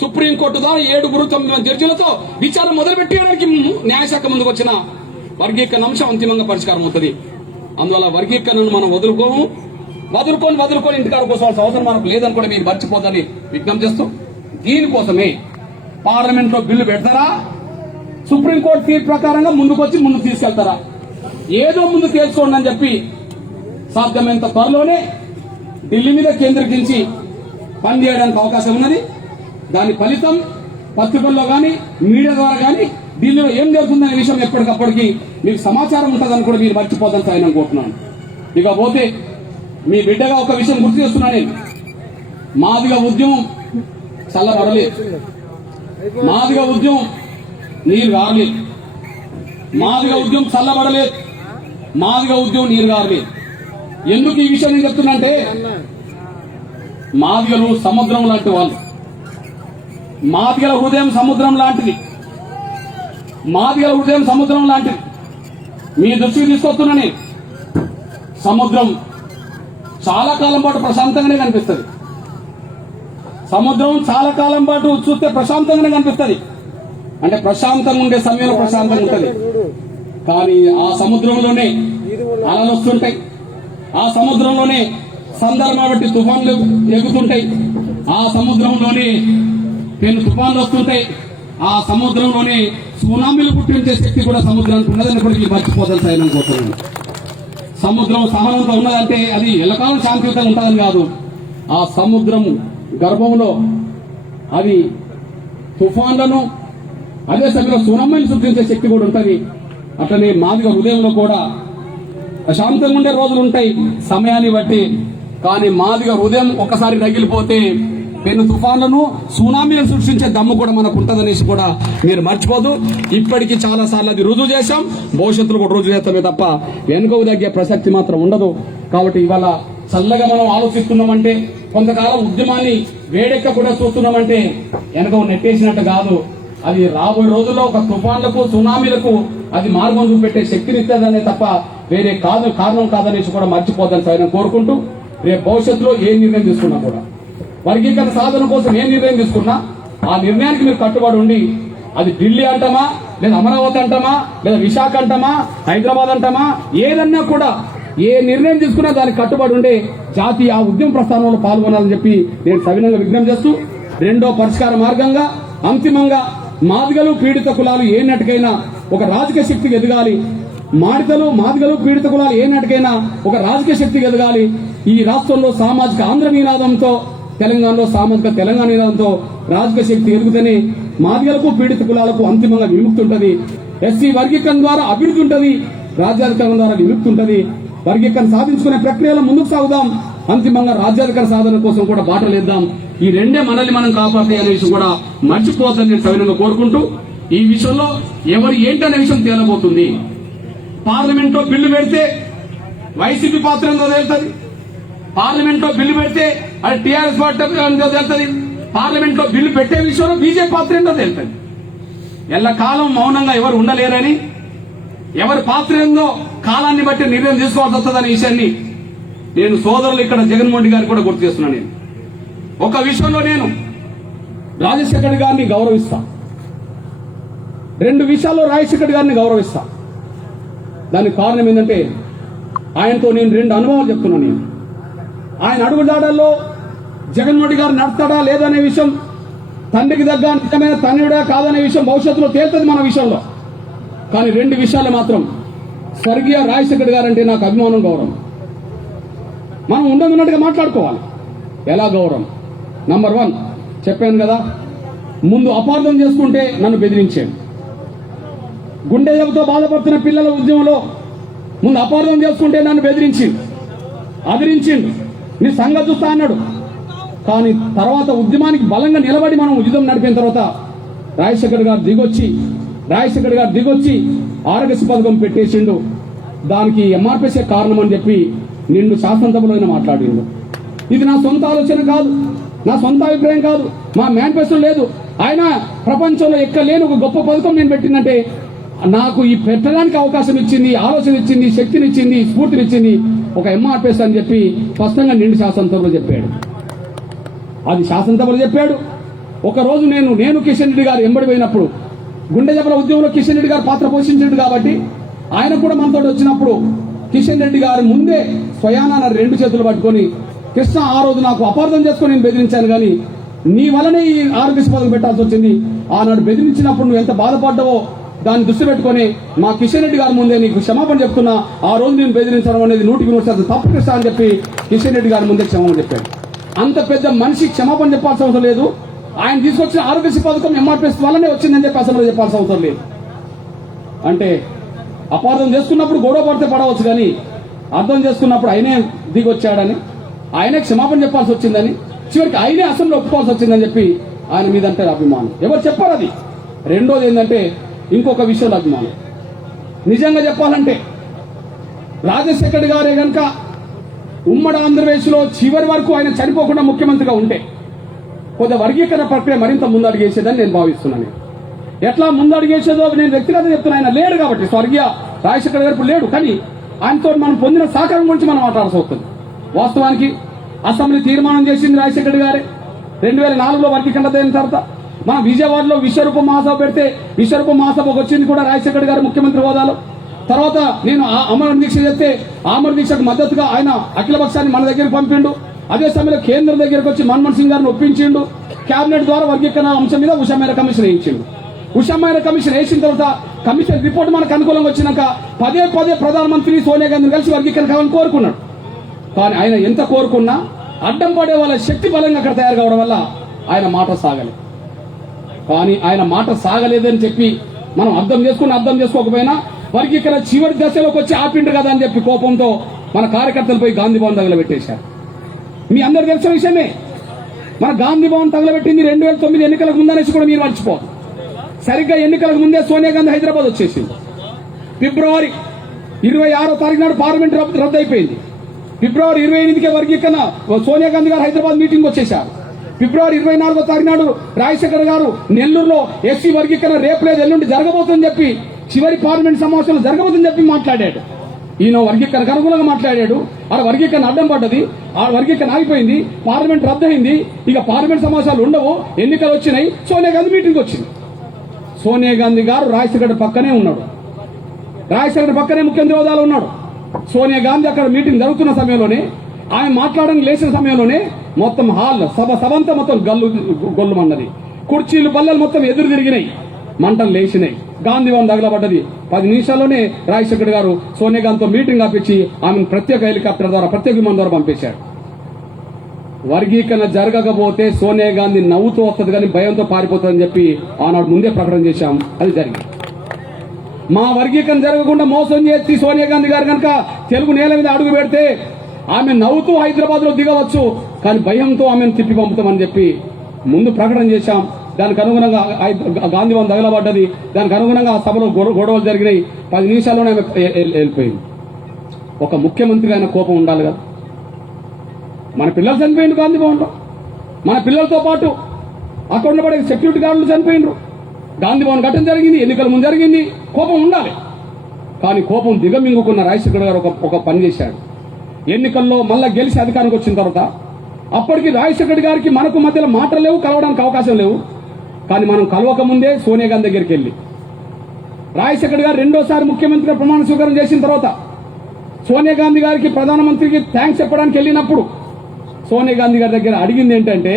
సుప్రీంకోర్టు ద్వారా 7, 9 మంది జడ్జిలతో విచారణ మొదలుపెట్టడానికి న్యాయశాఖ ముందుకు వచ్చిన వర్గీకరణ అంశం అంతిమంగా పరిష్కారం అవుతుంది. అందువల్ల వర్గీకరణను మనం వదులుకొని ఇంటికాడ కూర్చోవాల్సిన అవసరం మనకు లేదని కూడా మీరు మర్చిపోదని విజ్ఞప్తి చేస్తూ, దీనికోసమే పార్లమెంట్ లో బిల్లు పెడతారా, సుప్రీంకోర్టు తీర్పు ప్రకారంగా ముందుకు తీసుకెళ్తారా, ఏదో ముందు తేల్చుకోండి అని చెప్పి సాధ్యమైనంత త్వరలోనే ఢిల్లీ మీద కేంద్రీకరించి పనిచేయడానికి అవకాశం ఉన్నది. దాని ఫలితం పత్రికల్లో గాని, మీడియా ద్వారా గాని ఢిల్లీలో ఏం జరుగుతుందనే విషయం ఎప్పటికప్పటికి మీకు సమాచారం ఉంటుందని కూడా మీరు మర్చిపోదని సాయం కోరుతున్నాను. ఇకపోతే మీ బిడ్డగా ఒక విషయం గుర్తు చేస్తున్నాను. నేను మాదిగ ఉద్యమం చల్లబడలేదు, మాదిగ ఉద్యమం నీరు గారలేదు, మాదిగ ఉద్యమం చల్లబడలేదు, మాదిగ ఉద్యమం నీరు గారలేదు. ఎందుకు ఈ విషయం నేను చెప్తున్నంటే, మాదిగలు సముద్రం లాంటి వాళ్ళు, మాదిగల హృదయం సముద్రం లాంటిది, మాదిగల హృదయం సముద్రం లాంటిది. మీ దృష్టికి తీసుకొస్తున్నా నేను. సముద్రం చాలా కాలం పాటు ప్రశాంతంగానే కనిపిస్తుంది, సముద్రం చాలా కాలం పాటు చూస్తే ప్రశాంతంగానే కనిపిస్తుంది. అంటే ప్రశాంతంగా ఉండే సమయంలో ప్రశాంతంగా ఉంటుంది, కానీ ఆ సముద్రంలోనే అలలు వస్తుంటాయి, ఆ సముద్రంలోనే సందర్భం బట్టి తుఫాన్లు ఎగుతుంటాయి, ఆ సముద్రంలోనే పెను తుఫాన్లు వస్తుంటాయి, ఆ సముద్రంలోనే సునామీలు పుట్టించే శక్తి కూడా సముద్రానికి ఉన్నదని కూడా మీరు మర్చిపోతాను సాయం కోరుతున్నాను. సముద్రం సహనంతో ఉన్నదంటే అది ఎల్లకాలం శాంతియుతంగా ఉంటుందని కాదు. ఆ సముద్రం గర్భంలో అది తుఫాన్లను, అదే సమయంలో సునమ్మని సృష్టించే శక్తి కూడా ఉంటది. అట్లనే మాదిగ హృదయంలో కూడా ప్రశాంతంగా ఉండే రోజులు ఉంటాయి సమయాన్ని బట్టి. కానీ మాదిగ హృదయం ఒకసారి రగిలిపోతే పెను తుఫాన్లను సునామీలను సృష్టించే దమ్ము కూడా మనకు ఉంటదనేసి కూడా మీరు మర్చిపోదు. ఇప్పటికీ చాలా సార్లు అది రుజువు చేశాం, భవిష్యత్తులో కూడా రుజువు చేస్తామే తప్ప వెనుకకు తగ్గే ప్రసక్తి మాత్రం ఉండదు. కాబట్టి ఇవాళ చల్లగా మనం ఆలోచిస్తున్నామంటే, కొంతకాలం ఉద్యమాన్ని వేడెక్క కూడా చూస్తున్నామంటే వెనక నెట్టేసినట్టు కాదు. అది రాబోయే రోజుల్లో ఒక తుఫాన్లకు సునామీలకు అది మార్గం చూపెట్టే శక్తినిస్తుందనే తప్ప వేరే కారణం కాదనేసి కూడా మర్చిపోద్దని ఆయన కోరుకుంటూ, రేపు భవిష్యత్తులో ఏ నిర్ణయం తీసుకున్నా కూడా, వర్గీకరణ సాధన కోసం ఏ నిర్ణయం తీసుకున్నా ఆ నిర్ణయానికి మీరు కట్టుబడి ఉండి, అది ఢిల్లీ అంటామా, లేదా అమరావతి అంటామా, లేదా విశాఖ అంటామా, హైదరాబాద్ అంటామా, ఏదన్నా కూడా ఏ నిర్ణయం తీసుకున్నా దానికి కట్టుబడి ఉండే జాతి ఆ ఉద్యమ ప్రస్థానంలో పాల్గొనాలని చెప్పి నేను సవినంగా విజ్ఞప్తి చేస్తూ, రెండో పరిష్కార మార్గంగా అంతిమంగా మాదిగలు పీడిత కులాలు ఏ నాటికైనా ఒక రాజకీయ శక్తికి ఎదగాలి. మాదిగలు పీడిత కులాలు ఏ నాటికైనా ఒక రాజకీయ శక్తికి ఎదగాలి. ఈ రాష్ట్రంలో సామాజిక ఆంధ్ర నినాదంతో, తెలంగాణలో సామాజిక తెలంగాణ నినాదంతో రాజకీయ శక్తి ఎదుగుతూనే మాదిగలకు పీడిత కులాలకు అంతిమంగా విముక్తి ఉంటది. ఎస్సీ వర్గీకరణ ద్వారా అభివృద్ధి ఉంటది, రాజ్యాధికారం ద్వారా విముక్తి ఉంటది. వర్గీకరణ సాధించుకునే ప్రక్రియలో ముందుకు సాగుదాం. అంతిమంగా రాజ్యాధికార సాధన కోసం కూడా బాటలేద్దాం. ఈ రెండే మనల్ని మనం కాపాడతాయి అనే విషయం కూడా మర్చిపోతానని నేను సవినంగా కోరుకుంటూ, ఈ విషయంలో ఎవరు ఏంటనే విషయం తేలబోతుంది. పార్లమెంట్లో బిల్లు పెడితే వైసీపీ పాత్ర ఏందో తేలుతుంది, పార్లమెంట్లో బిల్లు పెడితే అది టీఆర్ఎస్ పార్టీ ఏందో తేలుతుంది, పార్లమెంట్లో బిల్లు పెట్టే విషయంలో బీజేపీ పాత్ర ఏందో తేలుతుంది. ఎల్లకాలం మౌనంగా ఎవరు ఉండలేరని, ఎవరి పాత్ర ఏందో కాలాన్ని బట్టి నిర్ణయం తీసుకోవాల్సి వస్తుందనే విషయాన్ని నేను సోదరులు ఇక్కడ జగన్మోహన్ గారికి కూడా గుర్తు చేస్తున్నాను. నేను ఒక విషయంలో నేను రాజశేఖర్ గారిని గౌరవిస్తా, రెండు విషయాల్లో రాజశేఖర్ గారిని గౌరవిస్తా. దానికి కారణం ఏంటంటే ఆయనతో నేను రెండు అనుభవాలు చెప్తున్నాను. నేను ఆయన అడుగుదాడల్లో జగన్మోహన్ గారు నడతాడా లేదనే విషయం, తండ్రికి దగ్గర నిజమైన తన్నుడా కాదనే విషయం భవిష్యత్తులో తేలుతుంది మన విషయంలో. కానీ రెండు విషయాలు మాత్రం స్వర్గీయ రాజశేఖర్ గారు అంటే నాకు అభిమానం, గౌరవం. మనం ఉండదున్నట్టుగా మాట్లాడుకోవాలి. ఎలా గౌరవం? నంబర్ 1 చెప్పాను కదా, ముందు అపార్థం చేసుకుంటే నన్ను బెదిరించాడు. గుండె జబ్బుతో బాధపడుతున్న పిల్లల ఉద్యమంలో ముందు అపార్థం చేసుకుంటే నన్ను అదిరించిండు. నీ సంగతి చూస్తా అన్నాడు. కానీ తర్వాత ఉద్యమానికి బలంగా నిలబడి మనం ఉద్యమం నడిపిన తర్వాత రాజశేఖర్ గారు దిగొచ్చి ఆరోగ్యశ్రీ పథకం పెట్టేసిండు. దానికి ఎంఆర్పీసీ కారణం అని చెప్పి నిండు శాసనసభలో మాట్లాడిండు. ఇది నా సొంత ఆలోచన కాదు, నా సొంత అభిప్రాయం కాదు, మా మేనిఫెస్టో లేదు. ఆయన ప్రపంచంలో ఎక్కలేని ఒక గొప్ప పథకం నేను పెట్టిందంటే నాకు ఈ పెట్టడానికి అవకాశం ఇచ్చింది, ఆలోచన ఇచ్చింది, శక్తినిచ్చింది, స్ఫూర్తినిచ్చింది ఒక ఎంఆర్పీఎస్ అని చెప్పి స్పష్టంగా నిండు శాసనసభలో చెప్పాడు. అది శాసనసభలో చెప్పాడు. ఒక రోజు నేను కిషన్ రెడ్డి గారు ఎంబడి పోయినప్పుడు, గుండె జబ్బుల ఉద్యమంలో కిషన్ రెడ్డి గారు పాత్ర పోషించాడు కాబట్టి ఆయన కూడా మనతో వచ్చినప్పుడు కిషన్ రెడ్డి గారు ముందే స్వయానా 2 చేతులు పట్టుకొని, కృష్ణ ఆ రోజు నాకు అపార్థం చేసుకుని నేను బెదిరించాను, కానీ నీ వల్లనే ఈ ఆరోగ్యశ్రీ పథకం పెట్టాల్సి వచ్చింది. ఆనాడు బెదిరించినప్పుడు నువ్వు ఎంత బాధపడ్డావో దాన్ని దృష్టి పెట్టుకుని మా కిషన్ రెడ్డి గారి ముందే నీకు క్షమాపణ చెప్తున్నా, ఆ రోజు నేను బెదిరించడం అనేది 100% తప్పు కృష్ణ అని చెప్పి కిషన్ రెడ్డి గారి ముందే క్షమాపణ చెప్పాడు. అంత పెద్ద మనిషి క్షమాపణ చెప్పాల్సిన అవసరం లేదు. ఆయన తీసుకొచ్చిన ఆరోగ్యశ్రీ పథకం ఎంఆర్పీఎస్ వల్లనే వచ్చిందని చెప్పి అసెంబ్లీలో చెప్పాల్సిన అవసరం లేదు. అంటే అపార్థం చేసుకున్నప్పుడు గొడవ పడితే పడవచ్చు, కానీ అర్థం చేసుకున్నప్పుడు ఆయనే దిగొచ్చాడని, ఆయనే క్షమాపణ చెప్పాల్సి వచ్చిందని, చివరికి ఆయనే అసెంబ్లీలో ఒప్పుకోవాల్సి వచ్చిందని చెప్పి ఆయన మీద అంటే అభిమానం. ఎవరు చెప్పారు అది? రెండోది ఏంటంటే ఇంకొక విషయంలో అభిమానం. నిజంగా చెప్పాలంటే రాజశేఖర్ గారే గనక ఉమ్మడి ఆంధ్రప్రదేశ్ లో చివరి వరకు ఆయన చనిపోకుండా ముఖ్యమంత్రిగా ఉంటే కొద్ది వర్గీకరణ ప్రక్రియ మరింత ముందడుగేసేదని నేను భావిస్తున్నాను. ఎట్లా ముందడుగేసేదో నేను వ్యక్తిగతంగా చెప్తున్నా. ఆయన లేడు కాబట్టి, స్వర్గీయ రాజశేఖర్ గారు లేడు, కానీ ఆయనతో మనం పొందిన సహకారం గురించి మనం మాట్లాడాల్సి వస్తుంది. వాస్తవానికి అసెంబ్లీ తీర్మానం చేసింది రాజశేఖర్ గారే. 2004లో వర్గీకరణ అయిన తర్వాత మన విజయవాడలో విశ్వరూప మహాసభ పెడితే విశ్వరూప మహాసభకు వచ్చింది కూడా రాజశేఖర్ గారు ముఖ్యమంత్రి హోదాలో. తర్వాత నేను అమర దీక్ష చేస్తే అమర దీక్షకు మద్దతుగా ఆయన అఖిల పక్షాన్ని మన దగ్గరికి పంపిండు. అదే సమయంలో కేంద్రం దగ్గరకు వచ్చి మన్మోహన్ సింగ్ గారిని ఒప్పించిండు. కేబినెట్ ద్వారా వర్గీకరణ అంశం మీద ఉషామేర కమిషన్ వేయించిండు. ఉషామేర కమిషన్ వేసిన తర్వాత కమిషన్ రిపోర్ట్ మనకు అనుకూలంగా వచ్చినాక పదే ప్రధానమంత్రి సోనియా గాంధీని కలిసి వర్గీకరణ కావాలని కోరుకున్నాడు. కానీ ఆయన ఎంత కోరుకున్నా అడ్డం పడే వాళ్ళ శక్తి బలంగా అక్కడ తయారు కావడం వల్ల ఆయన మాట సాగలేదు. కానీ ఆయన మాట సాగలేదని చెప్పి మనం అర్థం చేసుకోకపోయినా వర్గీకరణ చివరి దశలోకి వచ్చి ఆపిండు కదా అని చెప్పి కోపంతో మన కార్యకర్తలపై గాంధీ భవన్ తగలబెట్టేశారు. మీ అందరు తెలిసిన విషయమే. మన గాంధీ భవన్ తగలబెట్టింది 2009 ఎన్నికలకు ముందనేసి కూడా మీరు మర్చిపోదు. సరిగ్గా ఎన్నికలకు ముందే సోనియా గాంధీ హైదరాబాద్ వచ్చేసింది. ఫిబ్రవరి 26వ తారీఖు నాడు పార్లమెంట్ రద్దు అయిపోయింది. ఫిబ్రవరి 28కే వర్గీకరణ సోనియా గాంధీ గారు హైదరాబాద్ మీటింగ్ వచ్చేశారు. ఫిబ్రవరి 24వ తారీఖు నాడు రాజశేఖర్ గారు నెల్లూరులో ఎస్సీ వర్గీకరణ రేపు లేదు ఎల్లుండి జరగబోతుందని చెప్పి చివరి పార్లమెంట్ సమావేశంలో జరగబోతుందని చెప్పి మాట్లాడాడు. ఈయన వర్గీకరణకు అనుగుణంగా మాట్లాడాడు. ఆ వర్గీకరణ అడ్డం పడ్డది. ఆ వర్గీకరణ ఆగిపోయింది. పార్లమెంట్ రద్దయింది. ఇక పార్లమెంట్ సమావేశాలు ఉండవు. ఎన్నికలు వచ్చినాయి. సోనియా గాంధీ మీటింగ్ వచ్చింది. సోనియా గాంధీ గారు రాజశేఖర్ పక్కనే ఉన్నాడు. రాజశేఖర్ పక్కనే ముఖ్యమంత్రి హోదాలో ఉన్నాడు. సోనియా గాంధీ అక్కడ మీటింగ్ జరుగుతున్న సమయంలోనే, ఆమె మాట్లాడడానికి లేచిన సమయంలోనే మొత్తం హాల్ సభంతా మొత్తం గొల్లుమన్నది. కుర్చీలు బల్లలు మొత్తం ఎదురు తిరిగినాయి. మంటలు లేచినాయి. గాంధీ భవన్ తగలబడ్డది. 10 నిమిషాల్లోనే రాజశేఖర్ గారు సోనియా గాంధీతో మీటింగ్ ఆపించి ఆమెను ప్రత్యేక హెలికాప్టర్ ద్వారా ప్రత్యేక విమానం ద్వారా పంపించాడు. వర్గీకరణ జరగకపోతే సోనియా గాంధీ నవ్వుతూ వస్తుంది కానీ భయంతో పారిపోతుందని చెప్పి ఆనాడు ముందే ప్రకటన చేశాం. అది జరిగింది. మా వర్గీకరణ జరగకుండా మోసం చేసి సోనియా గాంధీ గారు కనుక తెలుగు నేల మీద అడుగు పెడితే ఆమె నవ్వుతూ హైదరాబాద్ లో దిగవచ్చు, కానీ భయంతో ఆమెను తిప్పి పంపుతామని చెప్పి ముందు ప్రకటన చేశాం. దానికి అనుగుణంగా గాంధీ భవన్ తగలబడ్డది. దానికి అనుగుణంగా ఆ సభలో గొడవలు జరిగినాయి. 10 నిమిషాల్లోనే ఆమె వెళ్ళిపోయింది. ఒక ముఖ్యమంత్రిగా ఆయన కోపం ఉండాలి కదా. మన పిల్లలు చనిపోయిండు గాంధీ భవన్లో. మన పిల్లలతో పాటు అక్కడ ఉండబడే సెక్యూరిటీ గార్డులు చనిపోయిండ్రు. గాంధీ భవన్ ఘటన జరిగింది. ఎన్నికల ముందు జరిగింది. కోపం ఉండాలి. కానీ కోపం దిగమింగుకున్న రాజశేఖర్ గారు ఒక పని చేశాడు. ఎన్నికల్లో మళ్ళా గెలిచి అధికారానికి వచ్చిన తర్వాత అప్పటికి రాజశేఖర్ గారికి మనకు మధ్యలో మాటలు లేవు, కలవడానికి అవకాశం లేవు. కానీ మనం కలవక ముందే సోనియా గాంధీ దగ్గరికి వెళ్ళి రాజశేఖర్ గారు రెండోసారి ముఖ్యమంత్రిగా ప్రమాణ స్వీకారం చేసిన తర్వాత సోనియా గాంధీ గారికి ప్రధానమంత్రికి థ్యాంక్స్ చెప్పడానికి వెళ్ళినప్పుడు సోనియా గాంధీ గారి దగ్గర అడిగింది ఏంటంటే,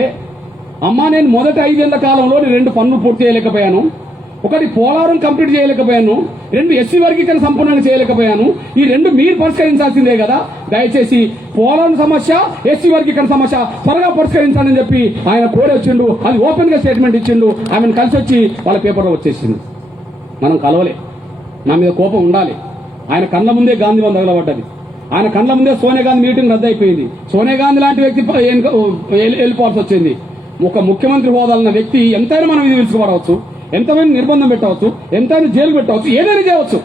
అమ్మా నేను మొదటి 5 ఏళ్ల కాలంలో 2 పనులు పూర్తి చేయలేకపోయాను. ఒకటి పోలవరం కంప్లీట్ చేయలేకపోయాను. 2 ఎస్సీ వర్గీకరణ సంపూర్ణంగా చేయలేకపోయాను. ఈ 2 మీరు పరిష్కరించాల్సిందే కదా. దయచేసి పోలవరం సమస్య, ఎస్సీ వర్గీకరణ సమస్య త్వరగా పరిష్కరించాలని చెప్పి ఆయన కోరి వచ్చిండు. అది ఓపెన్ గా స్టేట్మెంట్ ఇచ్చిండు. ఆమెను కలిసి వచ్చి వాళ్ళ పేపర్లో వచ్చేసింది. మనం కలవలే. నా మీద కోపం ఉండాలి. ఆయన కళ్ళ ముందే గాంధీ భవన్ తగలబడ్డది. ఆయన కళ్ళ ముందే సోనియా గాంధీ మీటింగ్ రద్దు అయిపోయింది. సోనియా గాంధీ లాంటి వ్యక్తి వెళ్ళిపోవాల్సి వచ్చింది. ఒక ముఖ్యమంత్రి హోదాలన్న వ్యక్తి ఎంతైనా మనం ఇది పిలుచుకోవచ్చు, ఎంతైనా నిర్బంధం పెట్టవచ్చు, ఎంతైనా జైలు పెట్టవచ్చు, ఏదైనా చేయవచ్చు.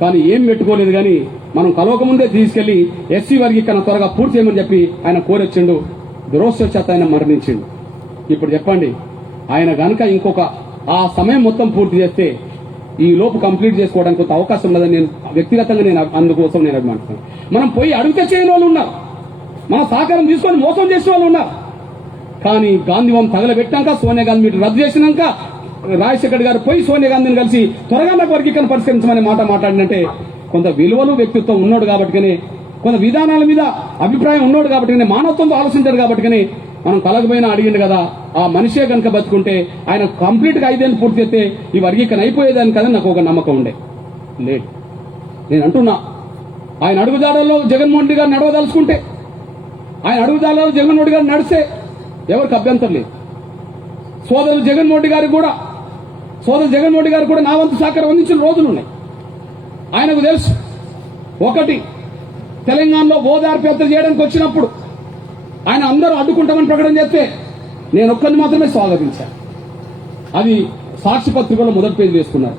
కానీ ఏం పెట్టుకోలేదు. కానీ మనం కలవక ముందే తీసుకెళ్లి ఎస్సీ వర్గీకరణ త్వరగా పూర్తి చేయమని చెప్పి ఆయన కోరొచ్చిండు. దురదృష్టవశాత్తు ఆయన మరణించిండు. ఇప్పుడు చెప్పండి, ఆయన గనక ఇంకొక ఆ సమయం మొత్తం పూర్తి చేస్తే ఈ లోపు కంప్లీట్ చేసుకోవడానికి కొంత అవకాశం ఉన్నదని నేను వ్యక్తిగతంగా అందుకోసం నేను అభిమానిస్తాను. మనం పోయి అడిగితే చేయని వాళ్ళు ఉన్నారు. మన సహకారం తీసుకొని మోసం చేసిన వాళ్ళు ఉన్నారు. కానీ గాంధీ భవన్ తగలబెట్టాక, సోనియా గాంధీ మీటింగ్ రద్దు చేసినాక రాజశేఖర్ గారు పోయి సోనియా గాంధీని కలిసి త్వరగా నాకు వర్గీకరణ పరిష్కరించమనే మాట మాట్లాడినంటే కొంత విలువలు వ్యక్తిత్వం ఉన్నాడు కాబట్టినే, కొంత విధానాల మీద అభిప్రాయం ఉన్నాడు కాబట్టినే, మానవత్వంతో ఆలోచించాడు కాబట్టినే మనం కలగపోయినా అడిగిండు కదా. ఆ మనిషే కనుక బతుకుంటే ఆయన కంప్లీట్ గా 5 ఏళ్ళు పూర్తి చేస్తే ఈ వర్గీకరణ అయిపోయేదాని కదా నాకు ఒక నమ్మకం ఉండే. లేదు, నేను అంటున్నా, ఆయన అడుగుదారుల్లో జగన్మోహన్ రెడ్డి గారు నడవదలుచుకుంటే, ఆయన అడుగుదారుల్లో జగన్మోహన్ రెడ్డి గారు నడిస్తే ఎవరికి అభ్యంతరం లేదు. సోదరులు జగన్మోహన్ రెడ్డి గారు కూడా నా వంతు సహకారం అందించిన రోజులు ఉన్నాయి. ఆయనకు తెలుసు, ఒకటి తెలంగాణలో ఓదార్పు యాత్ర చేయడానికి వచ్చినప్పుడు ఆయన అందరూ అడ్డుకుంటామని ప్రకటన చేస్తే నేను ఒక్కరిని మాత్రమే స్వాగతించాను. అది సాక్షి పత్రికలో మొదటి పేజీ వేసుకున్నారు.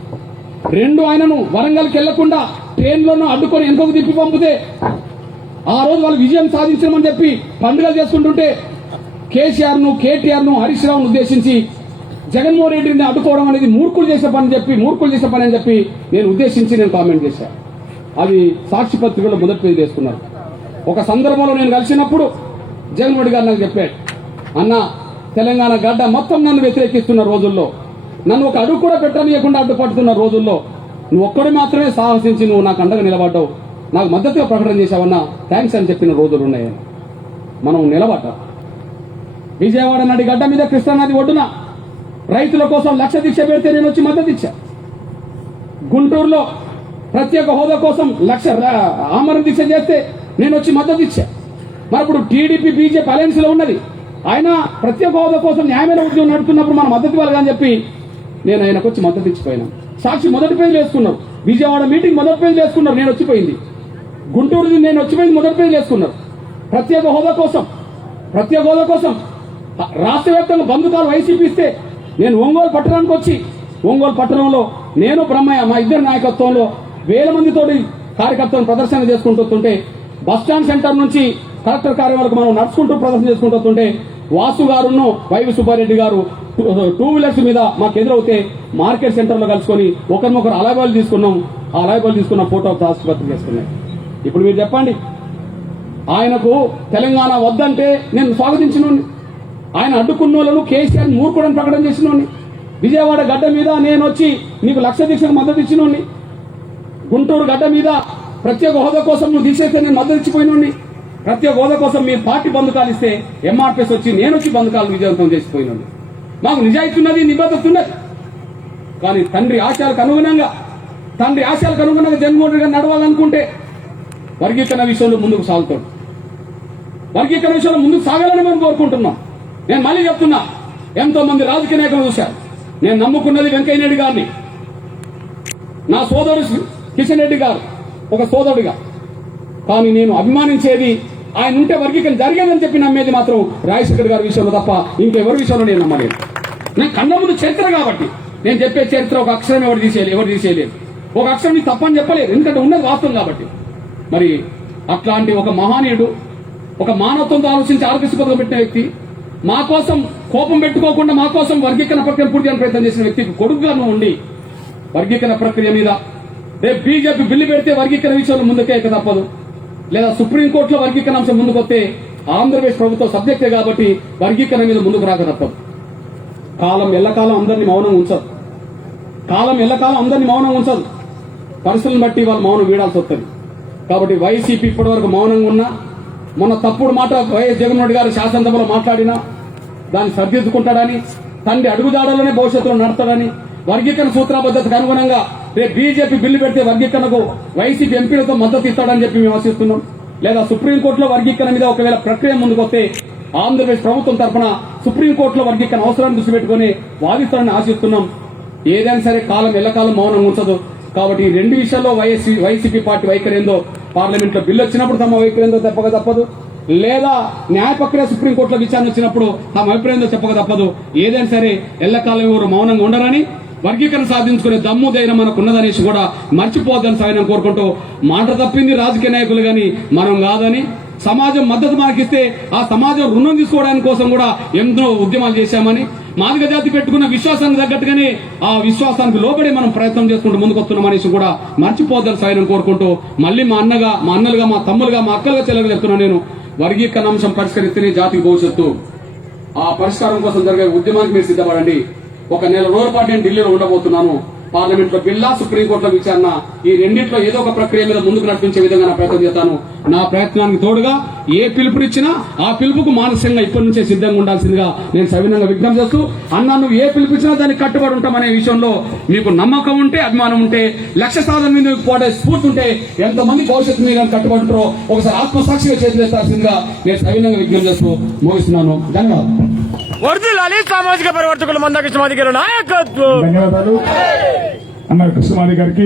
2, ఆయనను వరంగల్కి వెళ్లకుండా ట్రైన్లోనూ అడ్డుకొని వెనుకకు తిప్పి పంపితే ఆ రోజు వాళ్ళు విజయం సాధించమని చెప్పి పండుగలు చేసుకుంటుంటే కేసీఆర్ ను, కేటీఆర్ ను, హరీష్ రావును ఉద్దేశించి జగన్మోహన్ రెడ్డిని అడ్డుకోవడం అనేది మూర్ఖులు చేసే పని అని చెప్పి నేను ఉద్దేశించి నేను కామెంట్ చేశాను. అది సాక్షి పత్రికలో మొదటి పేజీ వేసుకున్నారు. ఒక సందర్భంలో నేను కలిసినప్పుడు జగన్మోహన్ రెడ్డి గారు నాకు చెప్పాడు, అన్న తెలంగాణ గడ్డ మొత్తం నన్ను వ్యతిరేకిస్తున్న రోజుల్లో, నన్ను ఒక అడుగు కూడా పెట్టనీయకుండా అడ్డుపడుతున్న రోజుల్లో నువ్వు ఒక్కడి మాత్రమే సాహసించి నువ్వు నాకు అండగా నిలబడ్డావు, నాకు మద్దతుగా ప్రకటన చేశావన్నా, థ్యాంక్స్ అని చెప్పిన రోజులు ఉన్నాయని. మనం నిలబడ్డాం. విజయవాడ నడి గడ్డ మీద కృష్ణానది ఒడ్డున రైతుల కోసం లక్ష దీక్ష పెడితే నేను వచ్చి మద్దతు ఇచ్చా. గుంటూరులో ప్రత్యేక హోదా కోసం ఆమరణ దీక్ష చేస్తే నేను వచ్చి మద్దతు ఇచ్చా. మరి ఇప్పుడు టీడీపీ, బీజేపీ అలయన్స్ లో ఉన్నది. ఆయన ప్రత్యేక హోదా కోసం న్యాయమైన ఉద్యమం నడుతున్నప్పుడు మన మద్దతు ఇవ్వాలి అని చెప్పి నేను ఆయనకు వచ్చి మద్దతు ఇచ్చిపోయినా. సాక్షి మొదటి పేజీలు వేసుకున్నారు, విజయవాడ మీటింగ్ మొదటి పేజీలు వేసుకున్నారు, నేను వచ్చిపోయింది. గుంటూరు నేను వచ్చిపోయింది మొదటి పేజీలు వేసుకున్నారు. ప్రత్యేక హోదా కోసం రాష్ట్ర వ్యాప్తంగా బంధుకాలు వైసీపీ ఇస్తే నేను ఒంగోలు పట్టణానికి వచ్చి ఒంగోలు పట్టణంలో నేను బ్రహ్మయ్య మా ఇద్దరి నాయకత్వంలో వేల మందితోటి కార్యకర్తలను ప్రదర్శన చేసుకుంటుంటే బస్టాండ్ సెంటర్ నుంచి కలెక్టర్ కార్యం వరకు మనం నడుచుకుంటూ ప్రదర్శన చేసుకుంటుంటే వాసు గారును వైవి సుబ్బారెడ్డి గారు టూ వీలర్స్ మీద మాకు ఎదురవుతే మార్కెట్ సెంటర్ లో కలుసుకొని ఒకరినొకరు అలాబాలు తీసుకున్నాం. ఆ అలాబాలు తీసుకున్న ఫోటో రాష్ట్రపతి చేసుకున్నాయి. ఇప్పుడు మీరు చెప్పండి, ఆయనకు తెలంగాణ వద్దంటే నేను స్వాగతించినోని, ఆయన అడ్డుకున్న వాళ్ళను కేసీఆర్ మూర్ఖుడని ప్రకటన చేసినోని, విజయవాడ గడ్డ మీద నేను వచ్చి నీకు లక్ష దీక్షకు మద్దతు ఇచ్చినోని, గుంటూరు గడ్డ మీద ప్రత్యేక హోదా కోసం నువ్వు దీక్ష అయితే నేను మద్దతు ఇచ్చిపోయినోని, ప్రత్యేక హోదా కోసం మీ పార్టీ బంధుకాలు ఇస్తే ఎంఆర్పీఎస్ వచ్చి నేను వచ్చి బంధుకాలు విజయవంతం చేసిపోయినోని. మాకు నిజాయితీ ఉన్నది, నిబద్ధత ఉన్నది. కానీ తండ్రి ఆశయాలకు అనుగుణంగా జగన్మోహన్ రెడ్డి గారు నడవాలనుకుంటే వర్గీకరణ విషయంలో ముందుకు సాగుతాడు. వర్గీకరణ విషయంలో ముందుకు సాగాలని మనం కోరుకుంటున్నాం. నేను మళ్ళీ చెప్తున్నా, ఎంతో మంది రాజకీయ నాయకులు చూశారు. నేను నమ్ముకున్నది వెంకయ్యనాయుడు గారిని, నా సోదరుడు కిషన్ రెడ్డి గారు ఒక సోదరుడిగా. కానీ నేను అభిమానించేది ఆయన ఉంటే వర్గీకరణ జరిగేదని చెప్పి నమ్మేది మాత్రం రాజశేఖర్ గారి విషయంలో తప్ప ఇంకెవరి విషయంలో నేను నమ్మలేదు. నేను కళ్ళ ముందు చరిత్ర కాబట్టి నేను చెప్పే చరిత్ర ఒక అక్షరం ఎవరు తీసేయలేదు. ఒక అక్షరం నీకు తప్పని చెప్పలేదు, ఎందుకంటే ఉన్నది వాస్తవం కాబట్టి. మరి అట్లాంటి ఒక మహానీయుడు, ఒక మానవత్వంతో ఆలోచించి ఆరోగ్య పథకం పెట్టిన వ్యక్తి, మా కోసం కోపం పెట్టుకోకుండా మా కోసం వర్గీకరణ ప్రక్రియ పూర్తి చేయడానికి ప్రయత్నం చేసిన వ్యక్తికి కొడుకుగా నువ్వు ఉండి వర్గీకరణ ప్రక్రియ మీద రేపు బీజేపీ బిల్లు పెడితే వర్గీకరణ విషయంలో ముందుకే తప్పదు, లేదా సుప్రీంకోర్టులో వర్గీకరణ అంశం ముందుకు వస్తే ఆంధ్రప్రదేశ్ ప్రభుత్వం సబ్జెక్టే కాబట్టి వర్గీకరణ మీద ముందుకు రాక తప్పదు. కాలం ఎల్లకాలం అందరినీ మౌనం ఉంచదు. పరిస్థితులను బట్టి వాళ్ళు మౌనం వీడాల్సి వస్తుంది. కాబట్టి వైసీపీ ఇప్పటి వరకు మౌనంగా ఉన్నా, మొన్న తప్పుడు మాట వైఎస్ జగన్మోహన్ రెడ్డి గారు శాసనసభలో మాట్లాడినా దాన్ని సరిదిద్దుకుంటాడని, తండ్రి అడుగుదాడలోనే భవిష్యత్తులో నడతాడని, వర్గీకరణ సూత్రబద్ధతకు అనుగుణంగా రేపు బీజేపీ బిల్లు పెడితే వర్గీకరణకు వైసీపీ ఎంపీలతో మద్దతు ఇస్తాడని చెప్పి మేము ఆశిస్తున్నాం. లేదా సుప్రీంకోర్టులో వర్గీకరణ మీద ఒకవేళ ప్రక్రియ ముందుకు వస్తే ఆంధ్రప్రదేశ్ ప్రభుత్వం తరఫున సుప్రీంకోర్టులో వర్గీకరణ అవసరాన్ని దృష్టి పెట్టుకుని వాదిస్తారని ఆశిస్తున్నాం. ఏదైనా సరే కాలం ఎల్లకాలం మౌనం ఉంచదు. కాబట్టి ఈ రెండు విషయాల్లో వైసీపీ పార్టీ వైఖరి ఏందో, పార్లమెంట్ లో బిల్లు వచ్చినప్పుడు తమ వైఖరి ఏందో చెప్పక తప్పదు, లేదా న్యాయ ప్రక్రియ సుప్రీంకోర్టులో విచారణ వచ్చినప్పుడు తమ అభిప్రాయం ఏందో చెప్పక తప్పదు. ఏదైనా సరే ఎల్లకాలం ఎవరు మౌనంగా ఉండరని, వర్గీకరణ సాధించుకునే దమ్ము ధైర్యం మనకు ఉన్నదనేసి కూడా మర్చిపోద్దని సాయం కోరుకుంటూ, మాట తప్పింది రాజకీయ నాయకులు గాని మనం కాదని, సమాజం మద్దతు మనకిస్తే ఆ సమాజం రుణం తీసుకోవడానికి కోసం కూడా ఎంతో ఉద్యమాలు చేశామని, మాదిగ జాతి పెట్టుకున్న విశ్వాసానికి తగ్గట్టుగానే ఆ విశ్వాసానికి లోబడి మనం ప్రయత్నం చేసుకుంటూ ముందుకు వస్తున్నామనేసి కూడా మర్చిపోద్దని సాయం కోరుకుంటూ, మళ్ళీ మా అన్నలుగా మా తమ్ములుగా మా అక్కలుగా చెల్లెలుగా చెప్తున్నాను, నేను వర్గీకరణ అంశం పరిష్కరిస్తేనే జాతికి భవిష్యత్తు. ఆ పరిష్కారం కోసం జరిగే ఉద్యమానికి మీరు సిద్ధపడండి. ఒక నెల రోజుల పాటు నేను ఢిల్లీలో ఉండబోతున్నాను. పార్లమెంట్ లో బిల్లా, సుప్రీంకోర్టులో విచారణ, ఈ రెండింటిలో ఏదో ఒక ప్రక్రియ మీద ముందుకు నడిపించే విధంగా నా ప్రయత్నం చేస్తాను. నా ప్రయత్నానికి తోడుగా ఏ పిలుపునిచ్చినా ఆ పిలుపుకు మానసికంగా ఇప్పటి నుంచే సిద్ధంగా ఉండాల్సిందిగా నేను సవినంగా విజ్ఞప్తి చేస్తూ, అన్నా నువ్వు ఏ పిలుపుచ్చినా దానికి కట్టుబడి ఉంటామనే విషయంలో మీకు నమ్మకం ఉంటే, అభిమానం ఉంటే, లక్ష్య సాధన మీద పోటే స్ఫూర్తి ఉంటే, ఎంతమంది భవిష్యత్తు మీద కట్టుబడి ఉంటారో ఒకసారి ఆత్మసాక్షిగా చేసేస్తాల్సిందిగా నేను సవినంగా విజ్ఞప్తి చేస్తూ ముగిస్తున్నాను. ధన్యవాదాలు. వర్ధిల్లాలి సామాజిక పరివర్తకులు మందకృష్ణ మాదిగ నాయకత్వం. ధన్యవాదాలు అన్న కృష్ణమాది గారికి.